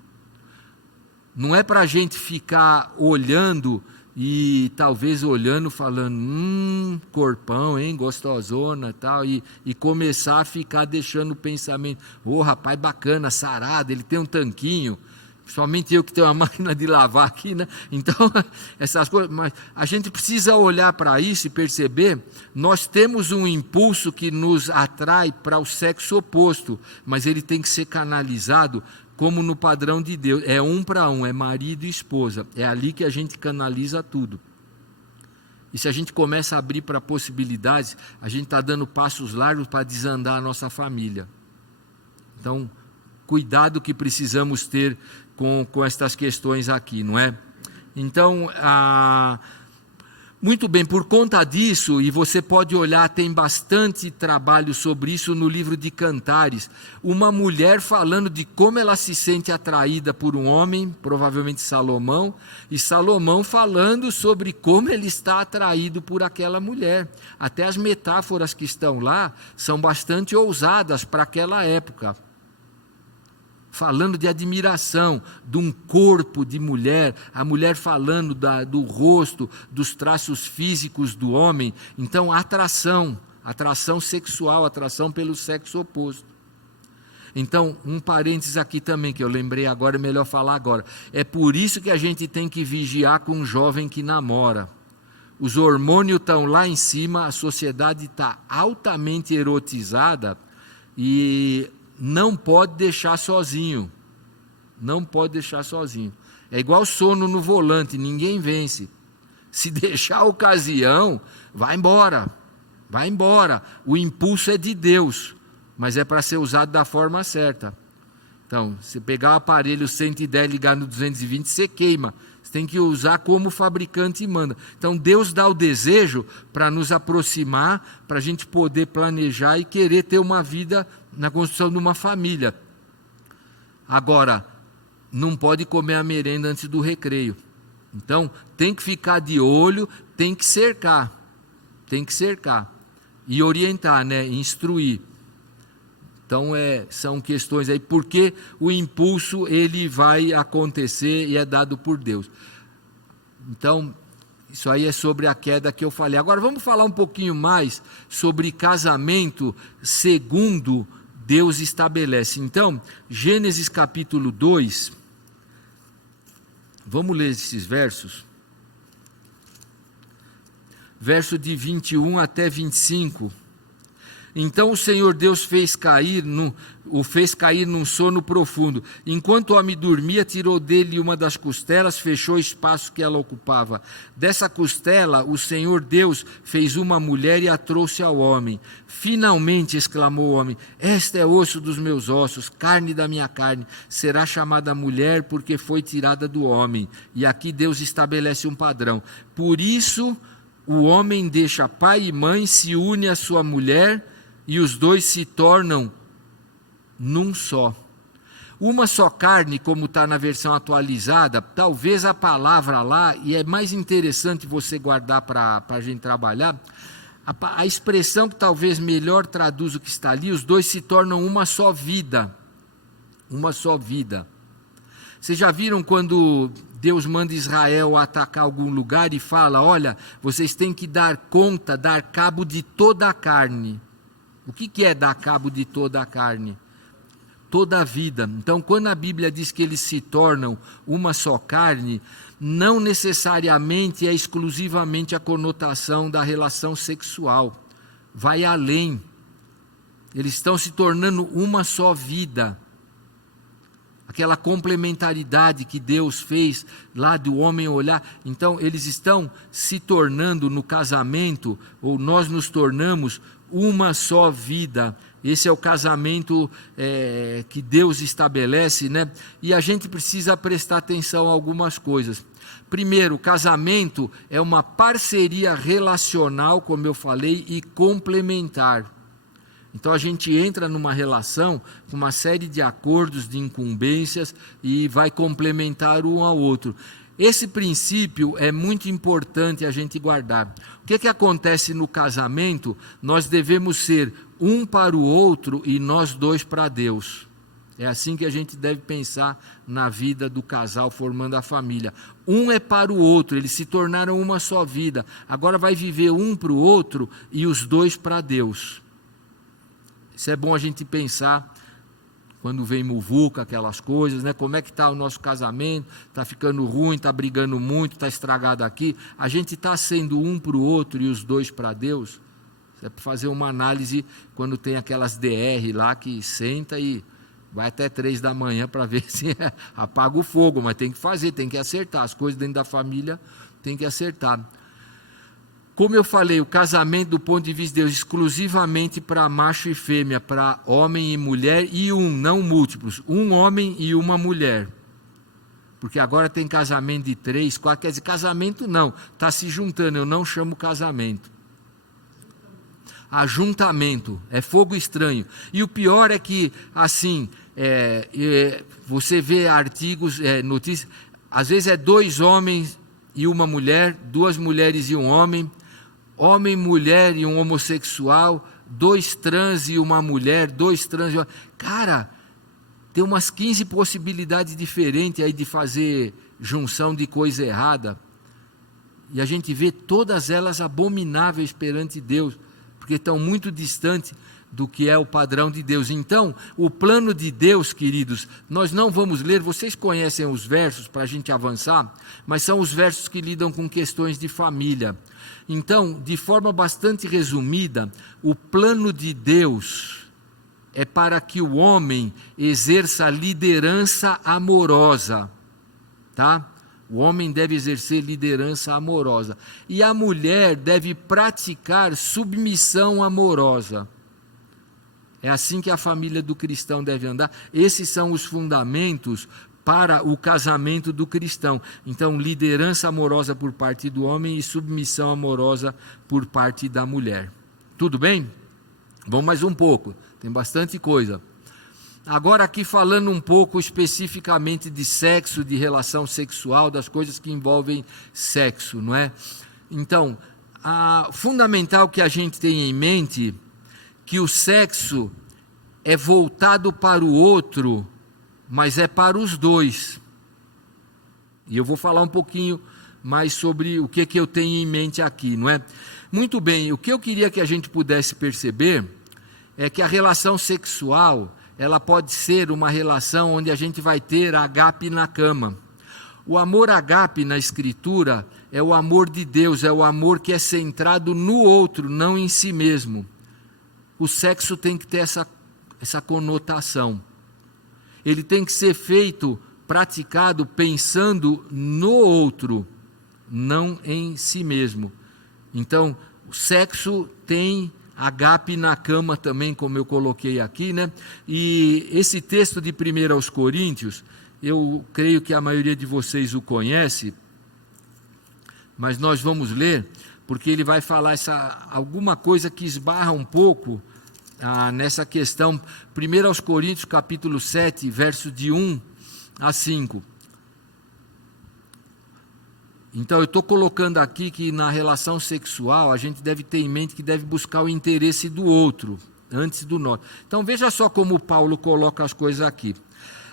Não é para a gente ficar olhando e talvez olhando, falando, corpão, hein, gostosona e tal, e começar a ficar deixando o pensamento, rapaz bacana, sarado, ele tem um tanquinho, somente eu que tenho uma máquina de lavar aqui, né? Então, essas coisas, mas a gente precisa olhar para isso e perceber, nós temos um impulso que nos atrai para o sexo oposto, mas ele tem que ser canalizado como no padrão de Deus, é 1 para 1, é marido e esposa, é ali que a gente canaliza tudo. E se a gente começa a abrir para possibilidades, a gente está dando passos largos para desandar a nossa família. Então, cuidado que precisamos ter com estas questões aqui, não é? Então, muito bem, por conta disso, e você pode olhar, tem bastante trabalho sobre isso no livro de Cantares, uma mulher falando de como ela se sente atraída por um homem, provavelmente Salomão, e Salomão falando sobre como ele está atraído por aquela mulher. Até as metáforas que estão lá são bastante ousadas para aquela época. Falando de admiração, de um corpo de mulher, a mulher falando do rosto, dos traços físicos do homem. Então, atração sexual, atração pelo sexo oposto. Então, um parênteses aqui também, que eu lembrei agora, é melhor falar agora. É por isso que a gente tem que vigiar com um jovem que namora. Os hormônios estão lá em cima, a sociedade está altamente erotizada e não pode deixar sozinho. Não pode deixar sozinho. É igual sono no volante, ninguém vence. Se deixar a ocasião, vai embora. Vai embora. O impulso é de Deus, mas é para ser usado da forma certa. Então, se pegar o aparelho 110 e ligar no 220, você queima. Você tem que usar como o fabricante manda. Então, Deus dá o desejo para nos aproximar, para a gente poder planejar e querer ter uma vida na construção de uma família. Agora, não pode comer a merenda antes do recreio. Então, tem que ficar de olho, tem que cercar. Tem que cercar. E orientar, né? Instruir. Então, são questões aí, porque o impulso ele vai acontecer e é dado por Deus. Então, isso aí é sobre a queda que eu falei. Agora, vamos falar um pouquinho mais sobre casamento segundo Deus estabelece. Então, Gênesis capítulo 2, vamos ler esses versos. Verso de 21 até 25. Então o Senhor Deus o fez cair num sono profundo. Enquanto o homem dormia, tirou dele uma das costelas, fechou o espaço que ela ocupava. Dessa costela, o Senhor Deus fez uma mulher e a trouxe ao homem. Finalmente, exclamou o homem, esta é osso dos meus ossos, carne da minha carne. Será chamada mulher porque foi tirada do homem. E aqui Deus estabelece um padrão. Por isso, o homem deixa pai e mãe, se une à sua mulher, e os dois se tornam num só. Uma só carne, como está na versão atualizada, talvez a palavra lá, e é mais interessante você guardar para a gente trabalhar, a expressão que talvez melhor traduz o que está ali, os dois se tornam uma só vida. Uma só vida. Vocês já viram quando Deus manda Israel atacar algum lugar e fala, olha, vocês têm que dar conta, dar cabo de toda a carne. O que é dar cabo de toda a carne? Toda a vida. Então, quando a Bíblia diz que eles se tornam uma só carne, não necessariamente é exclusivamente a conotação da relação sexual. Vai além. Eles estão se tornando uma só vida. Aquela complementaridade que Deus fez lá do homem olhar. Então, eles estão se tornando no casamento, ou nós nos tornamos uma só vida. Esse é o casamento que Deus estabelece, né? E a gente precisa prestar atenção a algumas coisas. Primeiro, o casamento é uma parceria relacional, como eu falei, e complementar. Então a gente entra numa relação com uma série de acordos, de incumbências e vai complementar um ao outro. Esse princípio é muito importante a gente guardar. O que acontece no casamento? Nós devemos ser um para o outro e nós dois para Deus. É assim que a gente deve pensar na vida do casal formando a família. Um é para o outro, eles se tornaram uma só vida. Agora vai viver um para o outro e os dois para Deus. Isso é bom a gente pensar quando vem muvuca, aquelas coisas, né? Como é que está o nosso casamento? Está ficando ruim, está brigando muito, está estragado aqui. A gente está sendo um para o outro e os dois para Deus? É para fazer uma análise quando tem aquelas DR lá que senta e vai até 3 da manhã para ver se apaga o fogo, mas tem que fazer, tem que acertar. As coisas dentro da família tem que acertar. Como eu falei, o casamento do ponto de vista de Deus, exclusivamente para macho e fêmea, para homem e mulher e não múltiplos, um homem e uma mulher. Porque agora tem casamento de 3, 4, quer dizer, casamento não, está se juntando, eu não chamo casamento. Ajuntamento, é fogo estranho. E o pior é que, assim, você vê artigos, notícias, às vezes é 2 homens e uma mulher, 2 mulheres e um homem, homem, mulher e um homossexual, 2 trans e uma mulher, 2 trans e uma... Cara, tem umas 15 possibilidades diferentes aí de fazer junção de coisa errada. E a gente vê todas elas abomináveis perante Deus, porque estão muito distantes do que é o padrão de Deus. Então, o plano de Deus, queridos, nós não vamos ler, vocês conhecem os versos para a gente avançar, mas são os versos que lidam com questões de família. Então, de forma bastante resumida, o plano de Deus é para que o homem exerça liderança amorosa, tá? O homem deve exercer liderança amorosa. E a mulher deve praticar submissão amorosa. É assim que a família do cristão deve andar. Esses são os fundamentos para o casamento do cristão. Então, liderança amorosa por parte do homem e submissão amorosa por parte da mulher. Tudo bem? Vamos mais um pouco. Tem bastante coisa. Agora aqui falando um pouco especificamente de sexo, de relação sexual, das coisas que envolvem sexo, não é? Então, fundamental que a gente tenha em mente que o sexo é voltado para o outro, mas é para os dois. E eu vou falar um pouquinho mais sobre o que eu tenho em mente aqui, não é? Muito bem, o que eu queria que a gente pudesse perceber é que a relação sexual, ela pode ser uma relação onde a gente vai ter ágape na cama. O amor ágape na Escritura é o amor de Deus, é o amor que é centrado no outro, não em si mesmo. O sexo tem que ter essa conotação. Ele tem que ser feito, praticado, pensando no outro, não em si mesmo. Então, o sexo tem ágape na cama também, como eu coloquei aqui, né? E esse texto de 1 aos Coríntios, eu creio que a maioria de vocês o conhece, mas nós vamos ler, porque ele vai falar alguma coisa que esbarra um pouco nessa questão. 1 aos Coríntios, capítulo 7, verso de 1 a 5. Então eu estou colocando aqui que na relação sexual a gente deve ter em mente que deve buscar o interesse do outro, antes do nosso. Então veja só como Paulo coloca as coisas aqui.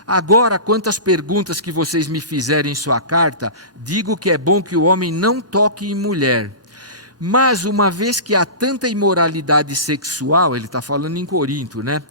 Agora, quantas perguntas que vocês me fizerem em sua carta, digo que é bom que o homem não toque em mulher. Mas uma vez que há tanta imoralidade sexual, ele está falando em Corinto, né?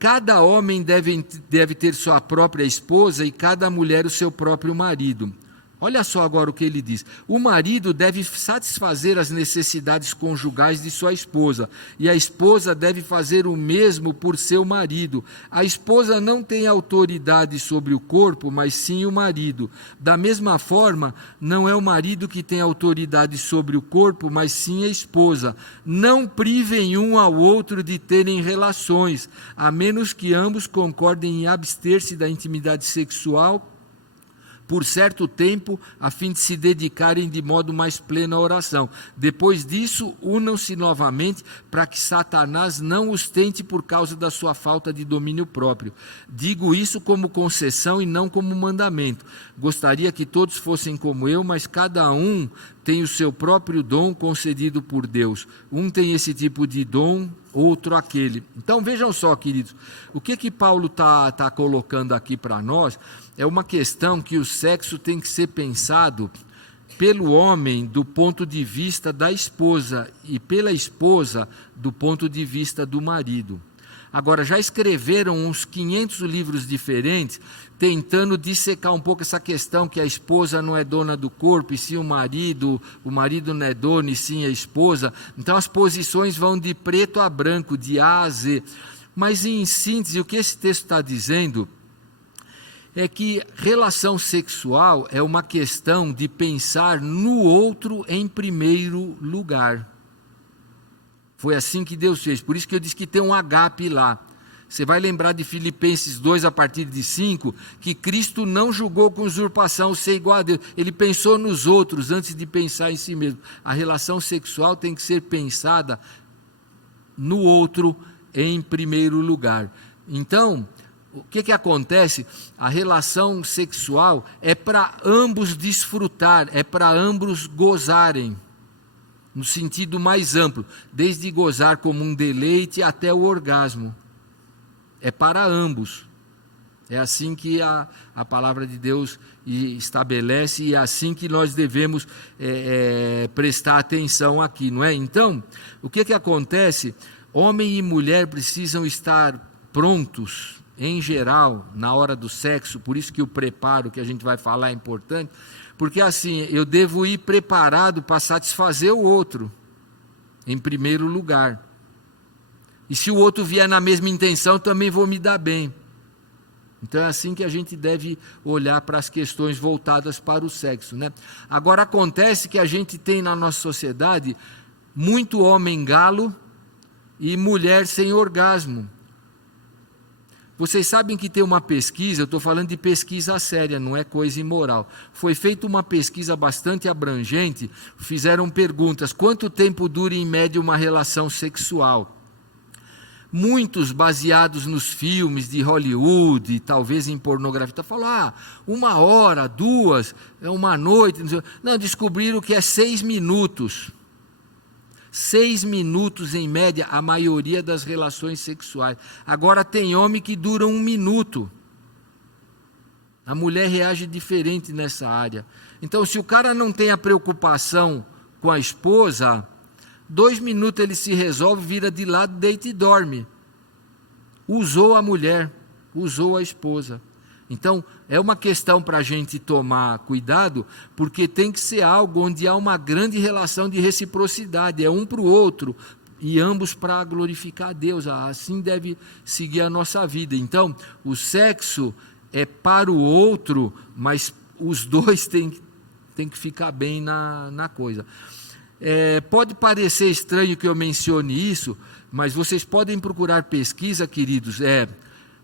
Cada homem deve ter sua própria esposa e cada mulher o seu próprio marido. Olha só agora o que ele diz: o marido deve satisfazer as necessidades conjugais de sua esposa, e a esposa deve fazer o mesmo por seu marido. A esposa não tem autoridade sobre o corpo, mas sim o marido. Da mesma forma, não é o marido que tem autoridade sobre o corpo, mas sim a esposa. Não privem um ao outro de terem relações, a menos que ambos concordem em abster-se da intimidade sexual por certo tempo, a fim de se dedicarem de modo mais pleno à oração. Depois disso, unam-se novamente, para que Satanás não os tente por causa da sua falta de domínio próprio. Digo isso como concessão e não como mandamento. Gostaria que todos fossem como eu, mas cada um tem o seu próprio dom concedido por Deus. Um tem esse tipo de dom, outro aquele. Então vejam só, queridos, o que Paulo está colocando aqui para nós é uma questão que o sexo tem que ser pensado pelo homem do ponto de vista da esposa e pela esposa do ponto de vista do marido. Agora, já escreveram uns 500 livros diferentes tentando dissecar um pouco essa questão que a esposa não é dona do corpo e sim o marido não é dono e sim a esposa. Então as posições vão de preto a branco, de A a Z. Mas em síntese, o que esse texto está dizendo é que relação sexual é uma questão de pensar no outro em primeiro lugar. Foi assim que Deus fez, por isso que eu disse que tem um ágape lá. Você vai lembrar de Filipenses 2, a partir de 5, que Cristo não julgou com usurpação ser igual a Deus. Ele pensou nos outros antes de pensar em si mesmo. A relação sexual tem que ser pensada no outro em primeiro lugar. Então, o que acontece? A relação sexual é para ambos desfrutar, é para ambos gozarem, no sentido mais amplo, desde gozar como um deleite até o orgasmo. É para ambos. É assim que a palavra de Deus estabelece e é assim que nós devemos prestar atenção aqui, não é? Então, o que acontece? Homem e mulher precisam estar prontos, em geral, na hora do sexo, por isso que o preparo que a gente vai falar é importante, porque assim, eu devo ir preparado para satisfazer o outro, em primeiro lugar. E se o outro vier na mesma intenção, também vou me dar bem. Então é assim que a gente deve olhar para as questões voltadas para o sexo, né? Agora acontece que a gente tem na nossa sociedade muito homem galo e mulher sem orgasmo. Vocês sabem que tem uma pesquisa, eu estou falando de pesquisa séria, não é coisa imoral. Foi feita uma pesquisa bastante abrangente, fizeram perguntas: quanto tempo dura em média uma relação sexual? Muitos, baseados nos filmes de Hollywood, talvez em pornografia, falaram, 1 hora, 2, é uma noite. Não, descobriram que é 6 minutos. 6 minutos em média, a maioria das relações sexuais. Agora tem homem que dura 1 minuto. A mulher reage diferente nessa área. Então, se o cara não tem a preocupação com a esposa, 2 minutos ele se resolve, vira de lado, deita e dorme. Usou a mulher, usou a esposa. Então, é uma questão para a gente tomar cuidado, porque tem que ser algo onde há uma grande relação de reciprocidade, é um para o outro, e ambos para glorificar a Deus. Assim deve seguir a nossa vida. Então, o sexo é para o outro, mas os dois têm que ficar bem na coisa. Pode parecer estranho que eu mencione isso, mas vocês podem procurar pesquisa, queridos,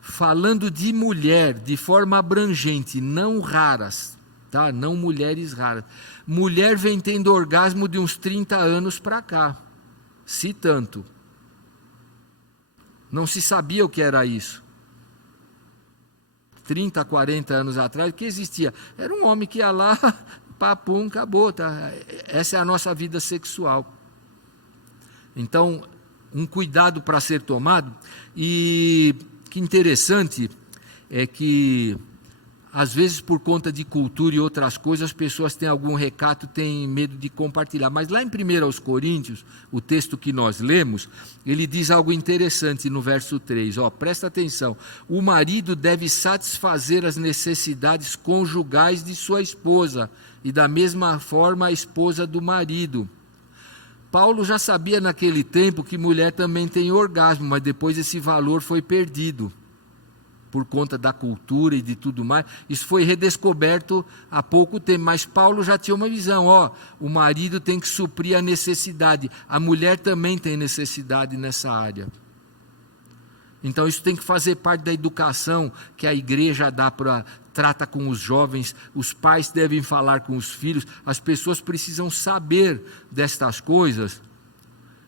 falando de mulher de forma abrangente, não raras, tá? Não mulheres raras. Mulher vem tendo orgasmo de uns 30 anos para cá, se tanto. Não se sabia o que era isso. 30, 40 anos atrás, o que existia? Era um homem que ia lá, papum, acabou, tá? Essa é a nossa vida sexual. Então, um cuidado para ser tomado. E que interessante é que às vezes por conta de cultura e outras coisas, as pessoas têm algum recato, têm medo de compartilhar. Mas lá em 1 aos Coríntios, o texto que nós lemos, ele diz algo interessante no verso 3, presta atenção: o marido deve satisfazer as necessidades conjugais de sua esposa, e da mesma forma a esposa do marido. Paulo já sabia naquele tempo que mulher também tem orgasmo, mas depois esse valor foi perdido por conta da cultura e de tudo mais. Isso foi redescoberto há pouco tempo, mas Paulo já tinha uma visão, o marido tem que suprir a necessidade, a mulher também tem necessidade nessa área. Então isso tem que fazer parte da educação que a igreja trata com os jovens, os pais devem falar com os filhos, as pessoas precisam saber destas coisas,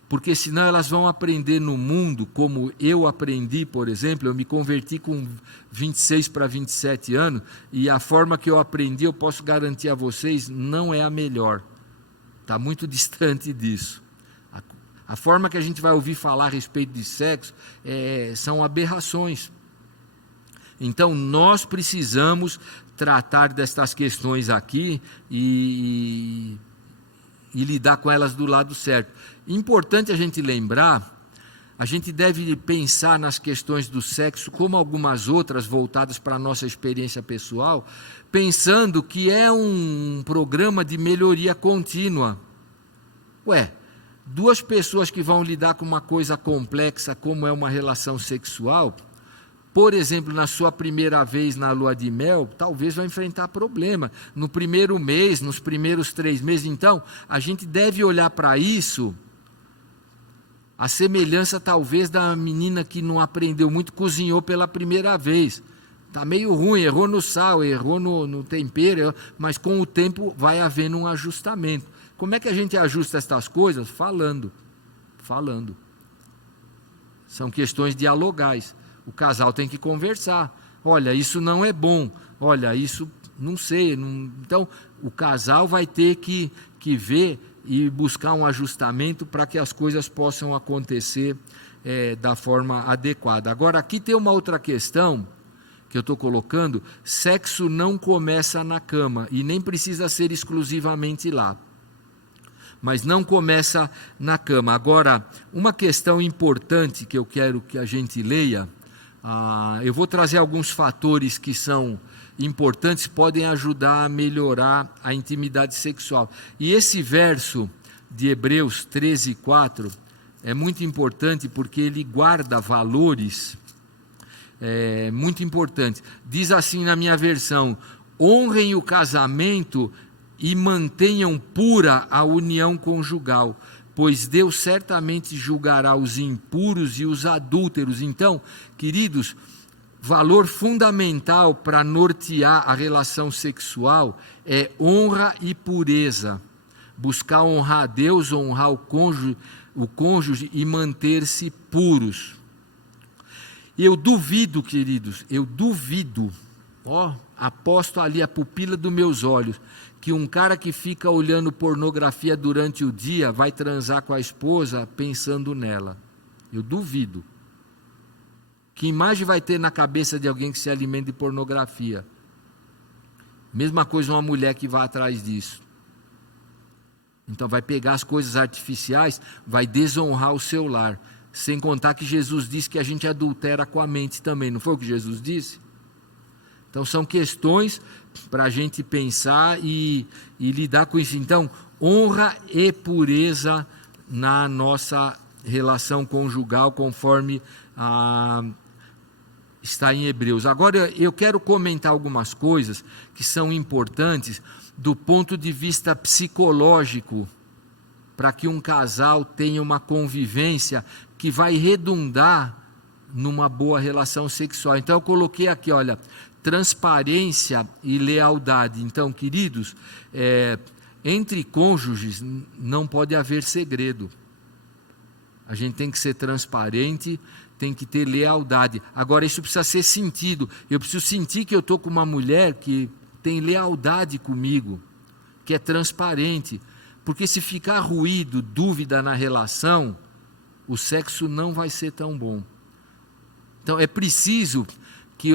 porque senão elas vão aprender no mundo, como eu aprendi, por exemplo. Eu me converti com 26 para 27 anos, e a forma que eu aprendi, eu posso garantir a vocês, não é a melhor, está muito distante disso. A forma que a gente vai ouvir falar a respeito de sexo são aberrações. Então nós precisamos tratar destas questões aqui e lidar com elas do lado certo. Importante a gente lembrar, a gente deve pensar nas questões do sexo como algumas outras voltadas para a nossa experiência pessoal, pensando que é um programa de melhoria contínua. Duas pessoas que vão lidar com uma coisa complexa como é uma relação sexual, por exemplo, na sua primeira vez na lua de mel, talvez vai enfrentar problema. No primeiro mês, nos primeiros 3 meses. Então, a gente deve olhar para isso, a semelhança talvez da menina que não aprendeu muito, cozinhou pela primeira vez. Está meio ruim, errou no sal, errou no tempero, mas com o tempo vai havendo um ajustamento. Como é que a gente ajusta estas coisas? Falando. São questões dialogais. O casal tem que conversar. Olha, isso não é bom. Olha, isso não sei. Então, o casal vai ter que ver e buscar um ajustamento para que as coisas possam acontecer da forma adequada. Agora, aqui tem uma outra questão que eu estou colocando: sexo não começa na cama, e nem precisa ser exclusivamente lá. Mas não começa na cama. Agora, uma questão importante que eu quero que a gente leia, eu vou trazer alguns fatores que são importantes, podem ajudar a melhorar a intimidade sexual. E esse verso de Hebreus 13:4 é muito importante, porque ele guarda valores muito importantes. Diz assim na minha versão: honrem o casamento e mantenham pura a união conjugal, pois Deus certamente julgará os impuros e os adúlteros. Então, queridos, valor fundamental para nortear a relação sexual é honra e pureza. Buscar honrar a Deus, honrar o cônjuge e manter-se puros. Eu duvido, queridos, aposto ali a pupila dos meus olhos, que um cara que fica olhando pornografia durante o dia vai transar com a esposa pensando nela. Eu duvido. Que imagem vai ter na cabeça de alguém que se alimenta de pornografia? Mesma coisa uma mulher que vai atrás disso. Então vai pegar as coisas artificiais, vai desonrar o seu lar. Sem contar que Jesus disse que a gente adultera com a mente também. Não foi o que Jesus disse? Então são questões para a gente pensar e lidar com isso. Então, honra e pureza na nossa relação conjugal, conforme está em Hebreus. Agora eu quero comentar algumas coisas que são importantes do ponto de vista psicológico, para que um casal tenha uma convivência que vai redundar numa boa relação sexual. Então eu coloquei aqui, olha, transparência e lealdade. Então, queridos, entre cônjuges não pode haver segredo. A gente tem que ser transparente, tem que ter lealdade. Agora, isso precisa ser sentido. Eu preciso sentir que eu estou com uma mulher que tem lealdade comigo, que é transparente. Porque se ficar ruído, dúvida na relação, o sexo não vai ser tão bom. Então, é preciso que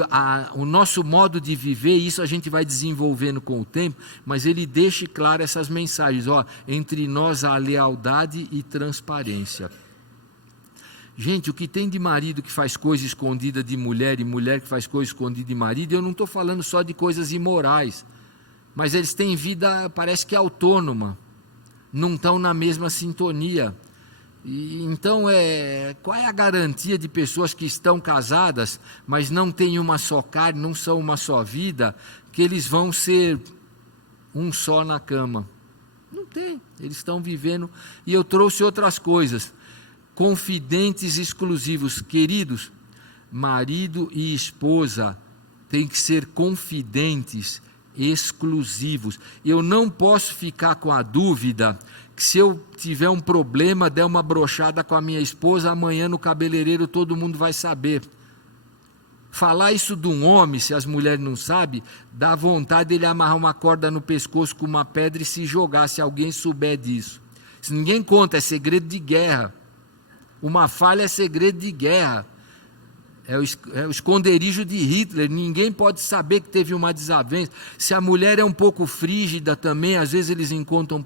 o nosso modo de viver, isso a gente vai desenvolvendo com o tempo, mas ele deixa claro essas mensagens, entre nós há lealdade e transparência. Gente, o que tem de marido que faz coisa escondida de mulher e mulher que faz coisa escondida de marido, eu não estou falando só de coisas imorais, mas eles têm vida, parece que autônoma, não estão na mesma sintonia. Então, qual é a garantia de pessoas que estão casadas, mas não têm uma só carne, não são uma só vida, que eles vão ser um só na cama? Não tem, eles estão vivendo. E eu trouxe outras coisas, confidentes exclusivos. Queridos, marido e esposa têm que ser confidentes exclusivos. Eu não posso ficar com a dúvida que se eu tiver um problema, der uma brochada com a minha esposa, amanhã no cabeleireiro todo mundo vai saber. Falar isso de um homem, se as mulheres não sabem, dá vontade dele amarrar uma corda no pescoço com uma pedra e se jogar, se alguém souber disso. Se ninguém conta, é segredo de guerra. Uma falha é segredo de guerra. É o esconderijo de Hitler, ninguém pode saber que teve uma desavença. Se a mulher é um pouco frígida também, às vezes eles encontram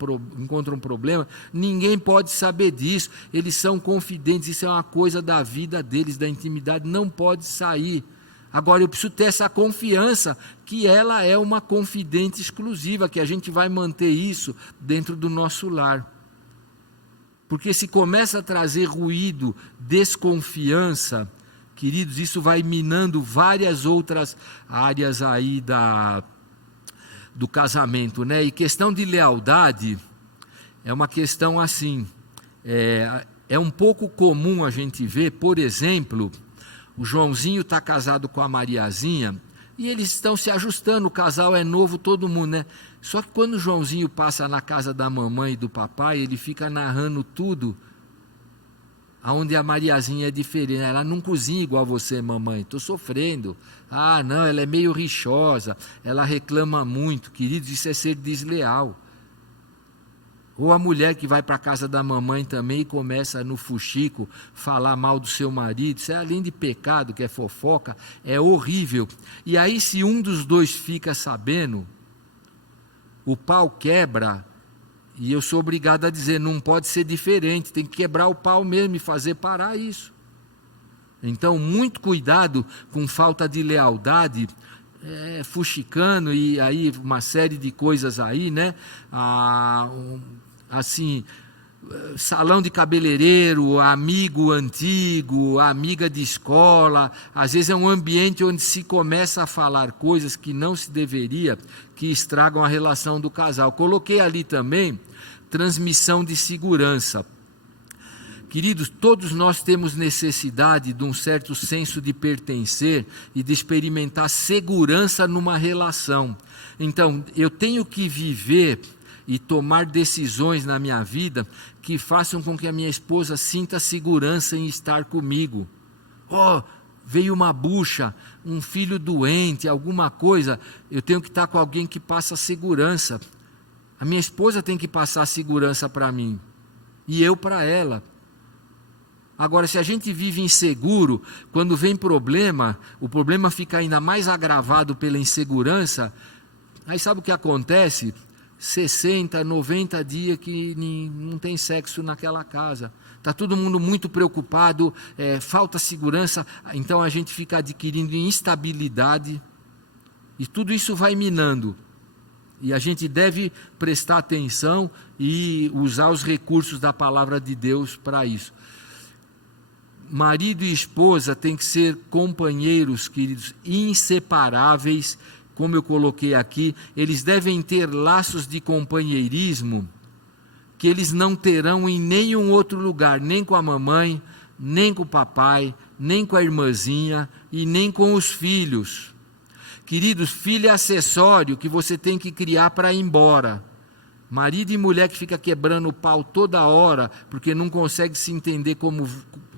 problema, ninguém pode saber disso, eles são confidentes, isso é uma coisa da vida deles, da intimidade, não pode sair. Agora eu preciso ter essa confiança, que ela é uma confidente exclusiva, que a gente vai manter isso dentro do nosso lar. Porque se começa a trazer ruído, desconfiança, queridos, isso vai minando várias outras áreas aí do casamento, né? E questão de lealdade é uma questão assim, é um pouco comum a gente ver, por exemplo, o Joãozinho está casado com a Mariazinha e eles estão se ajustando, o casal é novo, todo mundo, né? Só que quando o Joãozinho passa na casa da mamãe e do papai, ele fica narrando tudo, aonde a Mariazinha é diferente. Ela não cozinha igual você, mamãe, estou sofrendo. Ah, não, ela é meio rixosa, ela reclama muito. Queridos, isso é ser desleal. Ou a mulher que vai para a casa da mamãe também e começa no fuxico falar mal do seu marido, isso é além de pecado, que é fofoca, é horrível. E aí se um dos dois fica sabendo, o pau quebra. E eu sou obrigado a dizer, não pode ser diferente, tem que quebrar o pau mesmo e fazer parar isso. Então, muito cuidado com falta de lealdade, fuxicando e aí uma série de coisas aí, né? Assim, salão de cabeleireiro, amigo antigo, amiga de escola, às vezes é um ambiente onde se começa a falar coisas que não se deveria, que estragam a relação do casal. Coloquei ali também transmissão de segurança. Queridos, todos nós temos necessidade de um certo senso de pertencer e de experimentar segurança numa relação. Então, eu tenho que viver e tomar decisões na minha vida que façam com que a minha esposa sinta segurança em estar comigo. Veio uma bucha, um filho doente, alguma coisa, eu tenho que estar com alguém que passa segurança. A minha esposa tem que passar segurança para mim, e eu para ela. Agora, se a gente vive inseguro, quando vem problema, o problema fica ainda mais agravado pela insegurança, aí sabe o que acontece? 60, 90 dias que não tem sexo naquela casa. Está todo mundo muito preocupado, falta segurança, então a gente fica adquirindo instabilidade, e tudo isso vai minando. E a gente deve prestar atenção e usar os recursos da palavra de Deus para isso. Marido e esposa têm que ser companheiros, queridos, inseparáveis, como eu coloquei aqui. Eles devem ter laços de companheirismo que eles não terão em nenhum outro lugar, nem com a mamãe, nem com o papai, nem com a irmãzinha e nem com os filhos. Queridos, filho é acessório que você tem que criar para ir embora. Marido e mulher que fica quebrando o pau toda hora, porque não consegue se entender como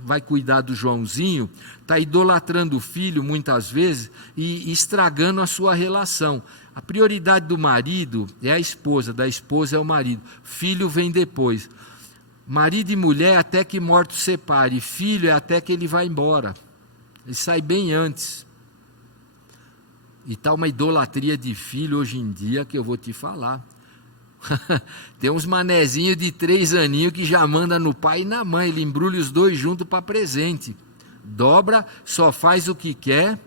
vai cuidar do Joãozinho, está idolatrando o filho muitas vezes e estragando a sua relação. A prioridade do marido é a esposa, da esposa é o marido. Filho vem depois. Marido e mulher até que morto separe, filho é até que ele vai embora. Ele sai bem antes. E está uma idolatria de filho hoje em dia que eu vou te falar. Tem uns manezinhos de 3 aninhos que já manda no pai e na mãe, ele embrulha os dois juntos para presente. Dobra, só faz o que quer,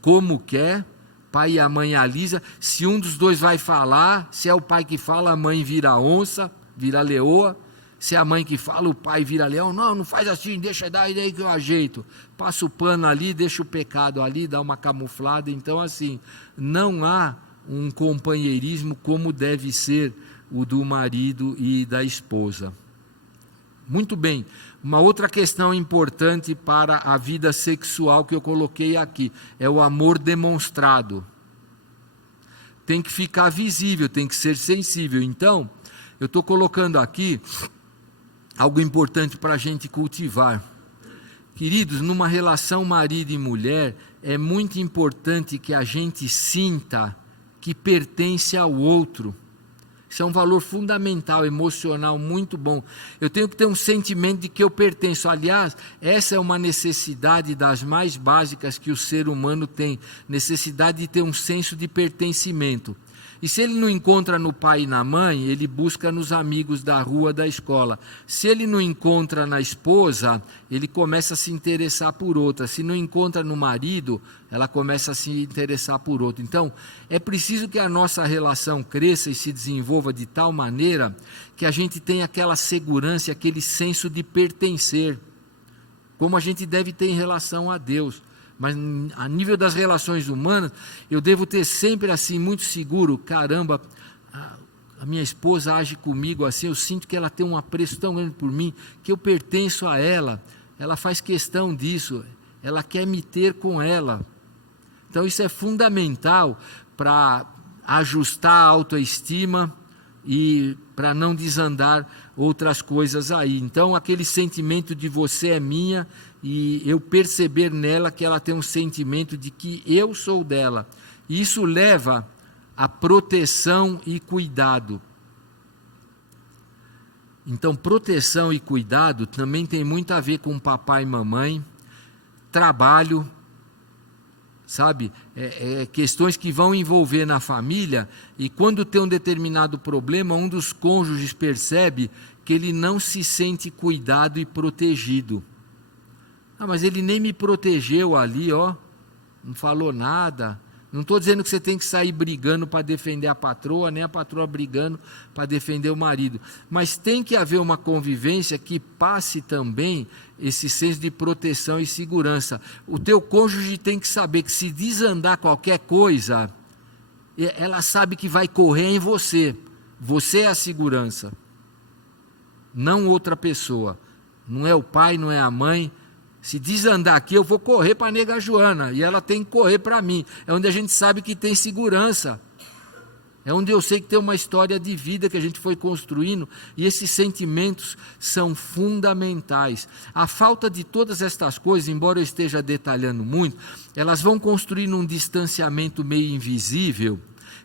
como quer, pai e a mãe alisa. Se um dos dois vai falar, se é o pai que fala, a mãe vira onça, vira leoa. Se é a mãe que fala, o pai vira leão. Não, não faz assim, deixa daí que eu ajeito. Passa o pano ali, deixa o pecado ali, dá uma camuflada. Então assim, não há um companheirismo como deve ser o do marido e da esposa. Muito bem, uma outra questão importante para a vida sexual que eu coloquei aqui, é o amor demonstrado. Tem que ficar visível, tem que ser sensível. Então, eu estou colocando aqui algo importante para a gente cultivar. Queridos, numa relação marido e mulher, é muito importante que a gente sinta que pertence ao outro. Isso é um valor fundamental, emocional, muito bom. Eu tenho que ter um sentimento de que eu pertenço. Aliás, essa é uma necessidade das mais básicas que o ser humano tem. Necessidade de ter um senso de pertencimento. E se ele não encontra no pai e na mãe, ele busca nos amigos da rua, da escola. Se ele não encontra na esposa, ele começa a se interessar por outra. Se não encontra no marido, ela começa a se interessar por outro. Então, é preciso que a nossa relação cresça e se desenvolva de tal maneira que a gente tenha aquela segurança, aquele senso de pertencer, como a gente deve ter em relação a Deus. Mas a nível das relações humanas, eu devo ter sempre assim, muito seguro, caramba, a minha esposa age comigo assim, eu sinto que ela tem um apreço tão grande por mim, que eu pertenço a ela, ela faz questão disso, ela quer me ter com ela. Então isso é fundamental para ajustar a autoestima e para não desandar outras coisas aí. Então aquele sentimento de você é minha, e eu perceber nela que ela tem um sentimento de que eu sou dela. E isso leva a proteção e cuidado. Então, proteção e cuidado também tem muito a ver com papai e mamãe, trabalho, sabe? Questões que vão envolver na família, e quando tem um determinado problema, um dos cônjuges percebe que ele não se sente cuidado e protegido. Ah, mas ele nem me protegeu ali, ó, não falou nada. Não estou dizendo que você tem que sair brigando para defender a patroa, nem a patroa brigando para defender o marido. Mas tem que haver uma convivência que passe também esse senso de proteção e segurança. O teu cônjuge tem que saber que se desandar qualquer coisa, ela sabe que vai correr em você. Você é a segurança, não outra pessoa. Não é o pai, não é a mãe. Se desandar aqui, eu vou correr para a nega Joana, e ela tem que correr para mim. É onde a gente sabe que tem segurança. É onde eu sei que tem uma história de vida que a gente foi construindo, e esses sentimentos são fundamentais. A falta de todas estas coisas, embora eu esteja detalhando muito, elas vão construindo um distanciamento meio invisível,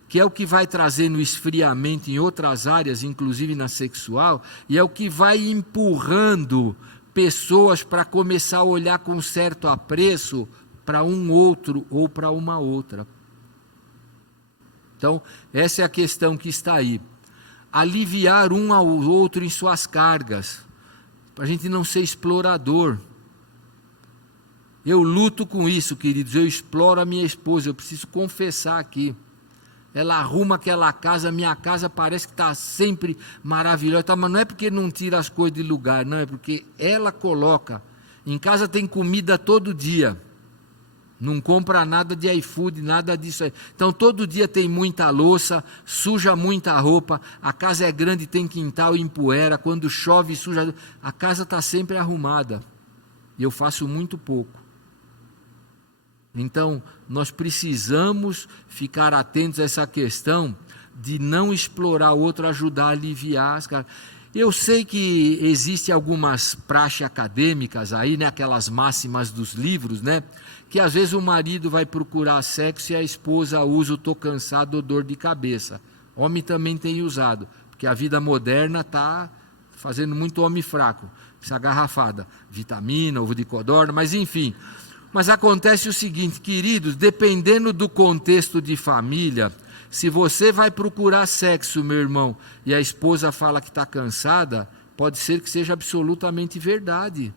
que é o que vai trazendo esfriamento em outras áreas, inclusive na sexual, e é o que vai empurrando pessoas para começar a olhar com certo apreço para um outro ou para uma outra. Então, essa é a questão que está aí. Aliviar um ao outro em suas cargas, para a gente não ser explorador. Eu luto com isso, queridos, eu exploro a minha esposa, eu preciso confessar aqui. Ela arruma aquela casa, minha casa parece que está sempre maravilhosa, tá? Mas não é porque não tira as coisas de lugar, não, é porque ela coloca. Em casa tem comida todo dia, não compra nada de iFood, nada disso aí. Então todo dia tem muita louça, suja muita roupa, a casa é grande, tem quintal e empoeira, quando chove suja, a casa está sempre arrumada, e eu faço muito pouco. Então, nós precisamos ficar atentos a essa questão de não explorar o outro, ajudar a aliviar as caras. Eu sei que existem algumas praxes acadêmicas aí, né, aquelas máximas dos livros, né, que às vezes o marido vai procurar sexo e a esposa usa o "tô cansado" ou dor de cabeça. Homem também tem usado, porque a vida moderna está fazendo muito homem fraco, essa garrafada, vitamina, ovo de codorna, mas enfim. Mas acontece o seguinte, queridos, dependendo do contexto de família, se você vai procurar sexo, meu irmão, e a esposa fala que está cansada, pode ser que seja absolutamente verdade.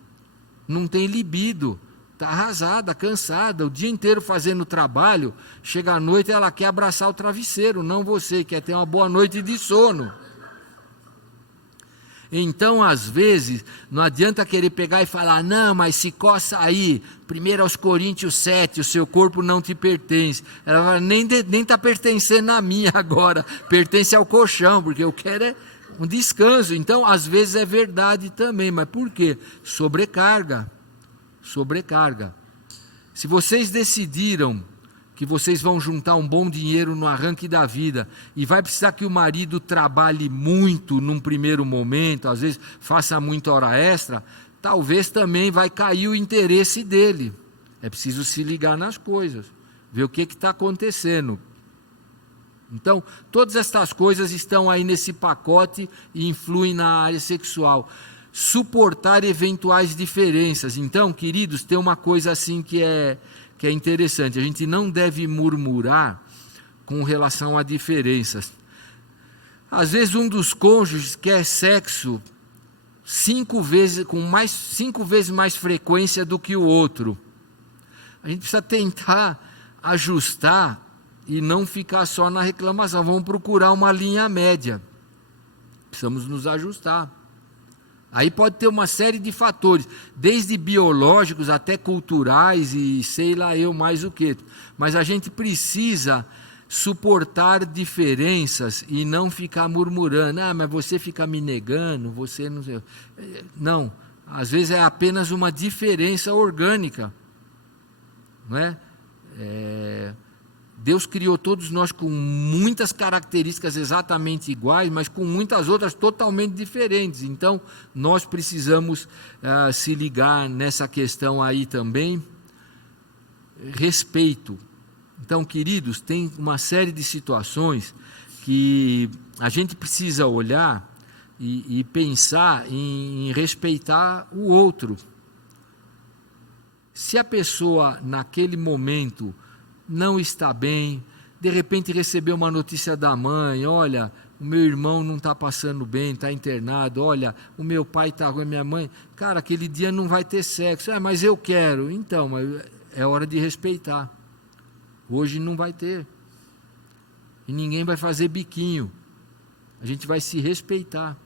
Não tem libido, está arrasada, cansada, o dia inteiro fazendo trabalho, chega à noite e ela quer abraçar o travesseiro, não você, quer ter uma boa noite de sono. Então, às vezes, não adianta querer pegar e falar, não, mas se coça aí, 1 Coríntios 7, o seu corpo não te pertence. Ela fala, nem está pertencendo a mim agora, pertence ao colchão, porque eu quero é um descanso. Então, às vezes é verdade também, mas por quê? Sobrecarga. Se vocês decidiram que vocês vão juntar um bom dinheiro no arranque da vida e vai precisar que o marido trabalhe muito num primeiro momento, às vezes faça muita hora extra, talvez também vai cair o interesse dele. É preciso se ligar nas coisas, ver o que está acontecendo. Então, todas estas coisas estão aí nesse pacote e influem na área sexual. Suportar eventuais diferenças. Então, queridos, tem uma coisa assim que é interessante, a gente não deve murmurar com relação a diferenças. Às vezes um dos cônjuges quer sexo 5 vezes mais frequência do que o outro. A gente precisa tentar ajustar e não ficar só na reclamação, vamos procurar uma linha média, precisamos nos ajustar. Aí pode ter uma série de fatores, desde biológicos até culturais e sei lá eu mais o que. Mas a gente precisa suportar diferenças e não ficar murmurando. Ah, mas você fica me negando, você não sei. Não, às vezes é apenas uma diferença orgânica. Não é? Deus criou todos nós com muitas características exatamente iguais, mas com muitas outras totalmente diferentes. Então, nós precisamos se ligar nessa questão aí também. Respeito. Então, queridos, tem uma série de situações que a gente precisa olhar e pensar em respeitar o outro. Se a pessoa, naquele momento, não está bem, de repente recebeu uma notícia da mãe, olha, o meu irmão não está passando bem, está internado, olha, o meu pai está com a minha mãe, cara, aquele dia não vai ter sexo, mas eu quero, então, mas é hora de respeitar, hoje não vai ter, e ninguém vai fazer biquinho, a gente vai se respeitar.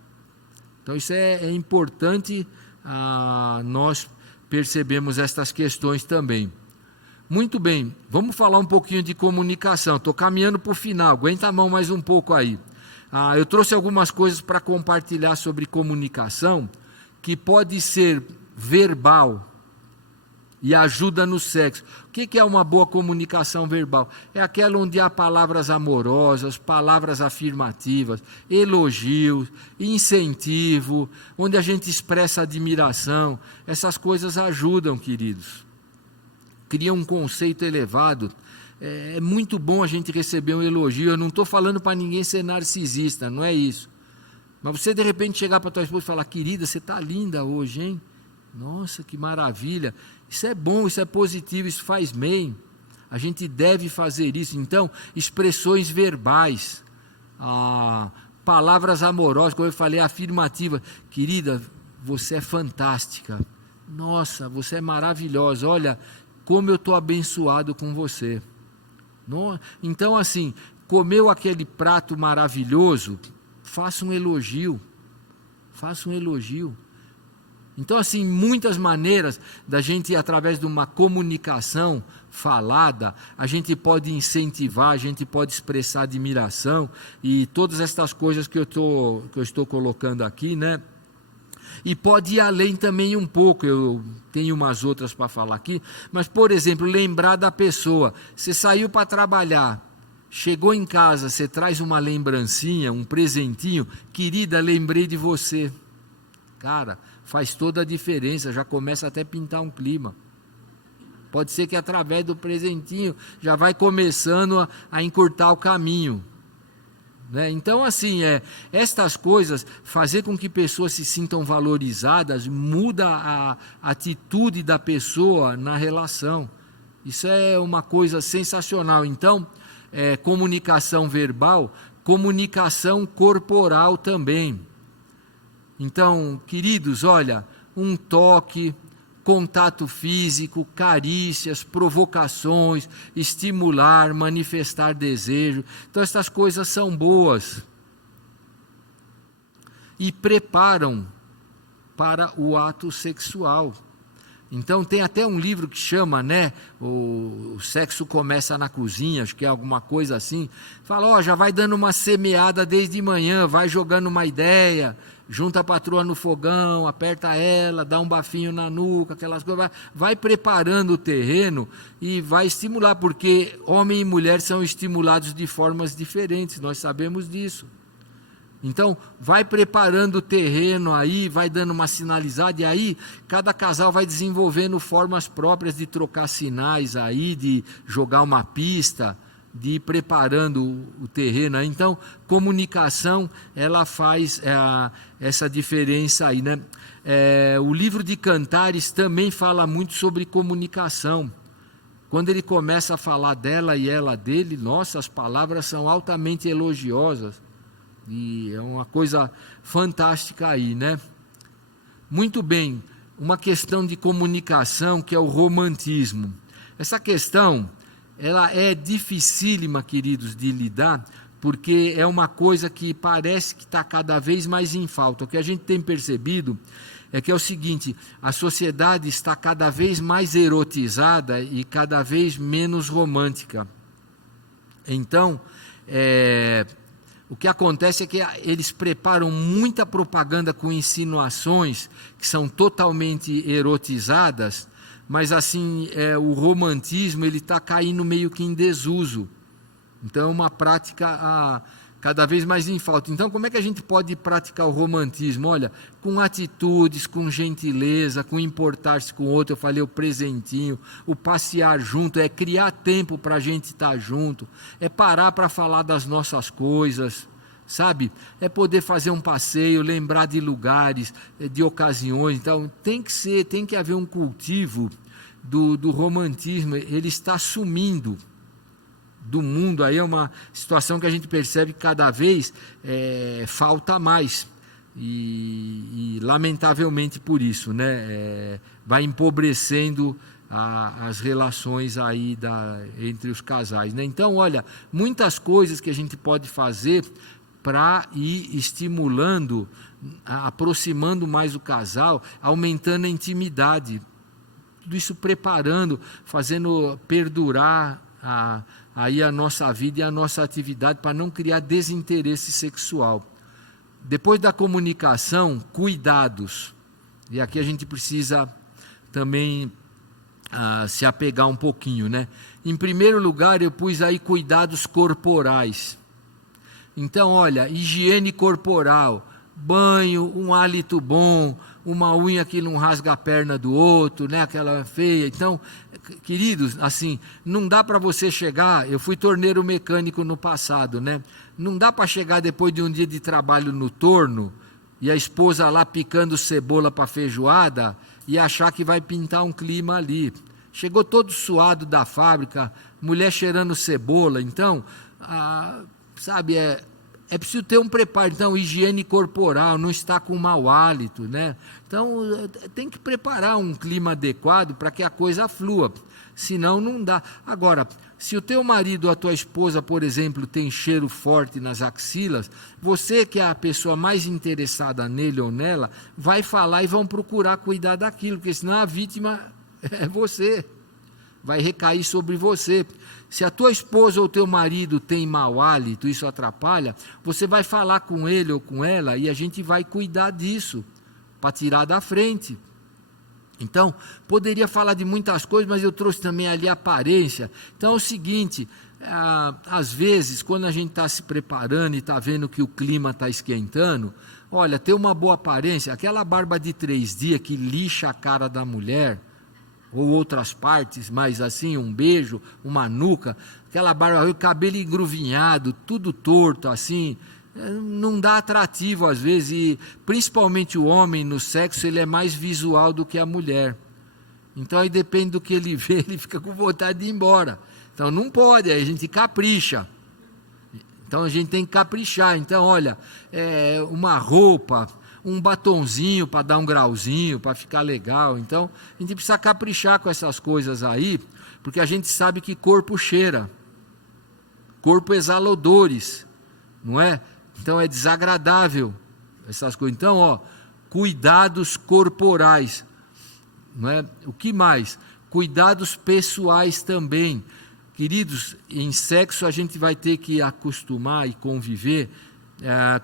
Então isso é importante, nós percebemos estas questões também. Muito bem, vamos falar um pouquinho de comunicação. Estou caminhando para o final, aguenta a mão mais um pouco aí. Eu trouxe algumas coisas para compartilhar sobre comunicação, que pode ser verbal e ajuda no sexo. O que é uma boa comunicação verbal? É aquela onde há palavras amorosas, palavras afirmativas, elogios, incentivo, onde a gente expressa admiração. Essas coisas ajudam, queridos. Cria um conceito elevado. É muito bom a gente receber um elogio. Eu não estou falando para ninguém ser narcisista, não é isso. Mas você de repente chegar para a tua esposa e falar, querida, você está linda hoje, hein? Nossa, que maravilha. Isso é bom, isso é positivo, isso faz bem. A gente deve fazer isso. Então, expressões verbais, palavras amorosas, como eu falei, afirmativas. Querida, você é fantástica. Nossa, você é maravilhosa. Olha, como eu estou abençoado com você. Então, assim, comeu aquele prato maravilhoso, faça um elogio. Faça um elogio. Então, assim, muitas maneiras da gente, através de uma comunicação falada, a gente pode incentivar, a gente pode expressar admiração e todas estas coisas que eu estou colocando aqui, né? E pode ir além também um pouco, eu tenho umas outras para falar aqui, mas, por exemplo, lembrar da pessoa. Você saiu para trabalhar, chegou em casa, você traz uma lembrancinha, um presentinho, querida, lembrei de você. Cara, faz toda a diferença, já começa até a pintar um clima. Pode ser que através do presentinho já vai começando a encurtar o caminho. né? Então, assim, estas coisas, fazer com que pessoas se sintam valorizadas, muda a atitude da pessoa na relação. Isso é uma coisa sensacional. Então, comunicação verbal, comunicação corporal também. Então, queridos, olha, um toque, contato físico, carícias, provocações, estimular, manifestar desejo. Então, essas coisas são boas e preparam para o ato sexual. Então, tem até um livro que chama, né, o sexo começa na cozinha, acho que é alguma coisa assim. Fala, já vai dando uma semeada desde manhã, vai jogando uma ideia, junta a patroa no fogão, aperta ela, dá um bafinho na nuca, aquelas coisas, vai preparando o terreno e vai estimular, porque homem e mulher são estimulados de formas diferentes, nós sabemos disso. Então, vai preparando o terreno aí, vai dando uma sinalizada, e aí cada casal vai desenvolvendo formas próprias de trocar sinais aí, de jogar uma pista, de ir preparando o terreno. Então, comunicação, ela faz essa diferença aí, né? O livro de Cantares também fala muito sobre comunicação. Quando ele começa a falar dela e ela dele, nossa, as palavras são altamente elogiosas. E é uma coisa fantástica aí, né? Muito bem, uma questão de comunicação que é o romantismo. Essa questão, ela é dificílima, queridos, de lidar, porque é uma coisa que parece que está cada vez mais em falta. O que a gente tem percebido é que é o seguinte, a sociedade está cada vez mais erotizada e cada vez menos romântica. Então, o que acontece é que eles preparam muita propaganda com insinuações que são totalmente erotizadas, mas assim, o romantismo ele está caindo meio que em desuso. Então é uma prática cada vez mais em falta. Então, como é que a gente pode praticar o romantismo? Olha, com atitudes, com gentileza, com importar-se com o outro. Eu falei o presentinho, o passear junto, é criar tempo para a gente estar junto, é parar para falar das nossas coisas, sabe? É poder fazer um passeio, lembrar de lugares, de ocasiões. Então, tem que haver um cultivo do romantismo. Ele está sumindo do mundo, aí é uma situação que a gente percebe que cada vez falta mais, e lamentavelmente por isso, né, vai empobrecendo as relações aí entre os casais, né? Então, olha, muitas coisas que a gente pode fazer para ir estimulando, aproximando mais o casal, aumentando a intimidade, tudo isso preparando, fazendo perdurar aí a nossa vida e a nossa atividade, para não criar desinteresse sexual. Depois da comunicação, cuidados. E aqui a gente precisa também se apegar um pouquinho, né? Em primeiro lugar, eu pus aí cuidados corporais. Então, olha, higiene corporal, banho, um hálito bom, uma unha que não rasga a perna do outro, né? Aquela feia. Então, queridos, assim, não dá para você chegar, eu fui torneiro mecânico no passado, né? Não dá para chegar depois de um dia de trabalho no torno, e a esposa lá picando cebola para feijoada, e achar que vai pintar um clima ali. Chegou todo suado da fábrica, mulher cheirando cebola. Então, sabe, é preciso ter um preparo. Então, higiene corporal, não estar com mau hálito, né? Então, tem que preparar um clima adequado para que a coisa flua, senão não dá. Agora, se o teu marido ou a tua esposa, por exemplo, tem cheiro forte nas axilas, você que é a pessoa mais interessada nele ou nela, vai falar e vão procurar cuidar daquilo, porque senão a vítima é você, vai recair sobre você. Se a tua esposa ou teu marido tem mau hálito, isso atrapalha, você vai falar com ele ou com ela e a gente vai cuidar disso, para tirar da frente. Então, poderia falar de muitas coisas, mas eu trouxe também ali a aparência. Então é o seguinte, às vezes, quando a gente está se preparando e está vendo que o clima está esquentando, olha, ter uma boa aparência, aquela barba de 3 dias que lixa a cara da mulher, ou outras partes, mas assim, um beijo, uma nuca, aquela barba, o cabelo engruvinhado, tudo torto, assim, não dá atrativo às vezes, e principalmente o homem no sexo, ele é mais visual do que a mulher. Então aí depende do que ele vê, ele fica com vontade de ir embora. Então não pode, aí a gente capricha. Então a gente tem que caprichar. Então, olha, uma roupa, um batonzinho para dar um grauzinho, para ficar legal. Então, a gente precisa caprichar com essas coisas aí, porque a gente sabe que corpo cheira. Corpo exala odores, não é? Então é desagradável essas coisas. Então, ó, cuidados corporais, não é? O que mais? Cuidados pessoais também. Queridos, em sexo a gente vai ter que acostumar e conviver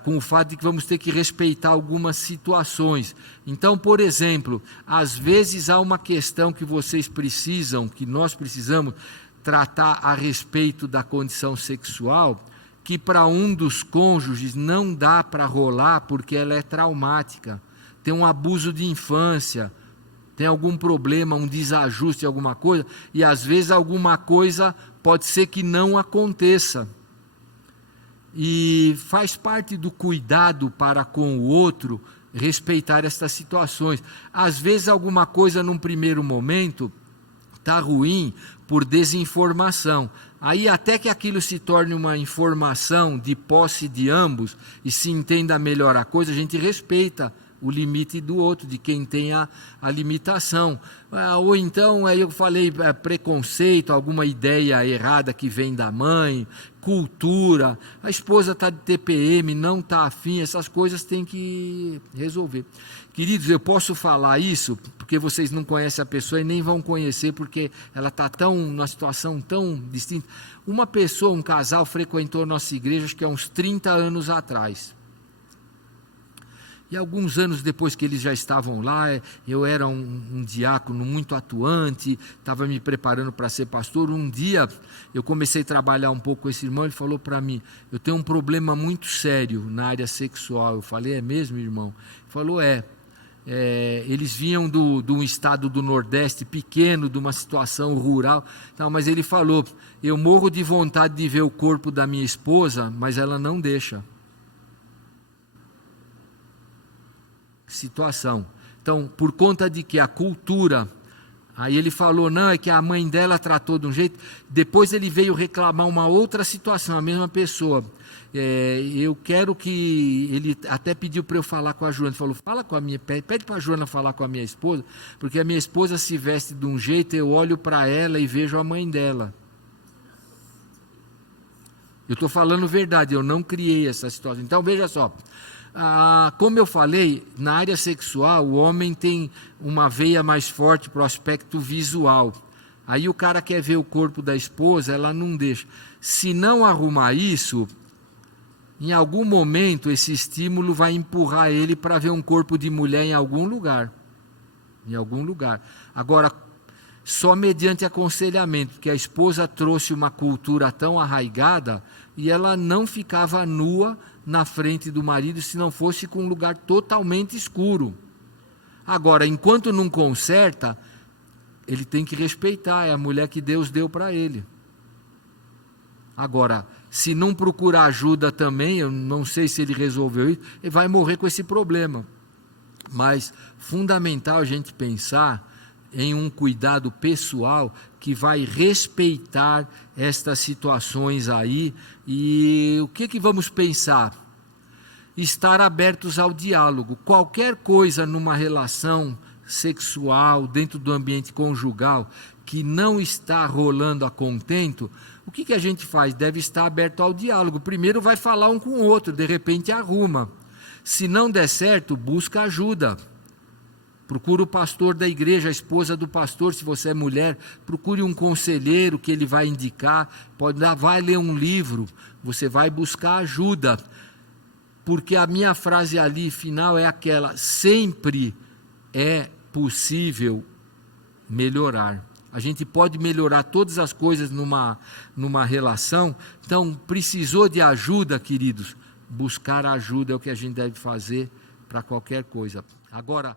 com o fato de que vamos ter que respeitar algumas situações. Então, por exemplo, às vezes há uma questão que vocês precisam, que nós precisamos tratar a respeito da condição sexual, que para um dos cônjuges não dá para rolar porque ela é traumática, tem um abuso de infância, tem algum problema, um desajuste, alguma coisa, e às vezes alguma coisa pode ser que não aconteça. E faz parte do cuidado para com o outro respeitar estas situações. Às vezes alguma coisa num primeiro momento está ruim por desinformação. Aí até que aquilo se torne uma informação de posse de ambos e se entenda melhor a coisa, a gente respeita o limite do outro, de quem tem a limitação. Ou então, aí eu falei, preconceito, alguma ideia errada que vem da mãe, cultura, a esposa está de TPM, não está afim, essas coisas tem que resolver. Queridos, eu posso falar isso, porque vocês não conhecem a pessoa e nem vão conhecer, porque ela está numa situação tão distinta. Uma pessoa, um casal, frequentou nossa igreja, acho que há uns 30 anos atrás. E alguns anos depois que eles já estavam lá, eu era um diácono muito atuante, estava me preparando para ser pastor. Um dia eu comecei a trabalhar um pouco com esse irmão, ele falou para mim, eu tenho um problema muito sério na área sexual. Eu falei, é mesmo, irmão? Ele falou, eles vinham de um estado do Nordeste pequeno, de uma situação rural, mas ele falou, eu morro de vontade de ver o corpo da minha esposa, mas ela não deixa. Situação. Então, por conta de que a cultura, aí ele falou, não, é que a mãe dela tratou de um jeito, depois ele veio reclamar uma outra situação, a mesma pessoa. Eu quero que, ele até pediu para eu falar com a Joana, falou, fala com a minha, pede para a Joana falar com a minha esposa, porque a minha esposa se veste de um jeito, eu olho para ela e vejo a mãe dela. Eu estou falando verdade, eu não criei essa situação. Então, veja só, como eu falei, na área sexual, o homem tem uma veia mais forte para o aspecto visual. Aí o cara quer ver o corpo da esposa, ela não deixa. Se não arrumar isso, em algum momento esse estímulo vai empurrar ele para ver um corpo de mulher em algum lugar. Em algum lugar. Agora, só mediante aconselhamento, porque a esposa trouxe uma cultura tão arraigada e ela não ficava nua na frente do marido se não fosse com um lugar totalmente escuro. Agora, enquanto não conserta, ele tem que respeitar, é a mulher que Deus deu para ele. Agora, se não procurar ajuda também, eu não sei se ele resolveu isso, ele vai morrer com esse problema. Mas fundamental a gente pensar em um cuidado pessoal que vai respeitar estas situações aí. E o que vamos pensar? Estar abertos ao diálogo. Qualquer coisa numa relação sexual, dentro do ambiente conjugal, que não está rolando a contento, o que a gente faz? Deve estar aberto ao diálogo. Primeiro vai falar um com o outro, de repente arruma. Se não der certo, busca ajuda. Procure o pastor da igreja, a esposa do pastor, se você é mulher, procure um conselheiro que ele vai indicar, vai ler um livro, você vai buscar ajuda, porque a minha frase ali final é aquela, sempre é possível melhorar. A gente pode melhorar todas as coisas numa relação, então precisou de ajuda, queridos, buscar ajuda é o que a gente deve fazer para qualquer coisa. Agora,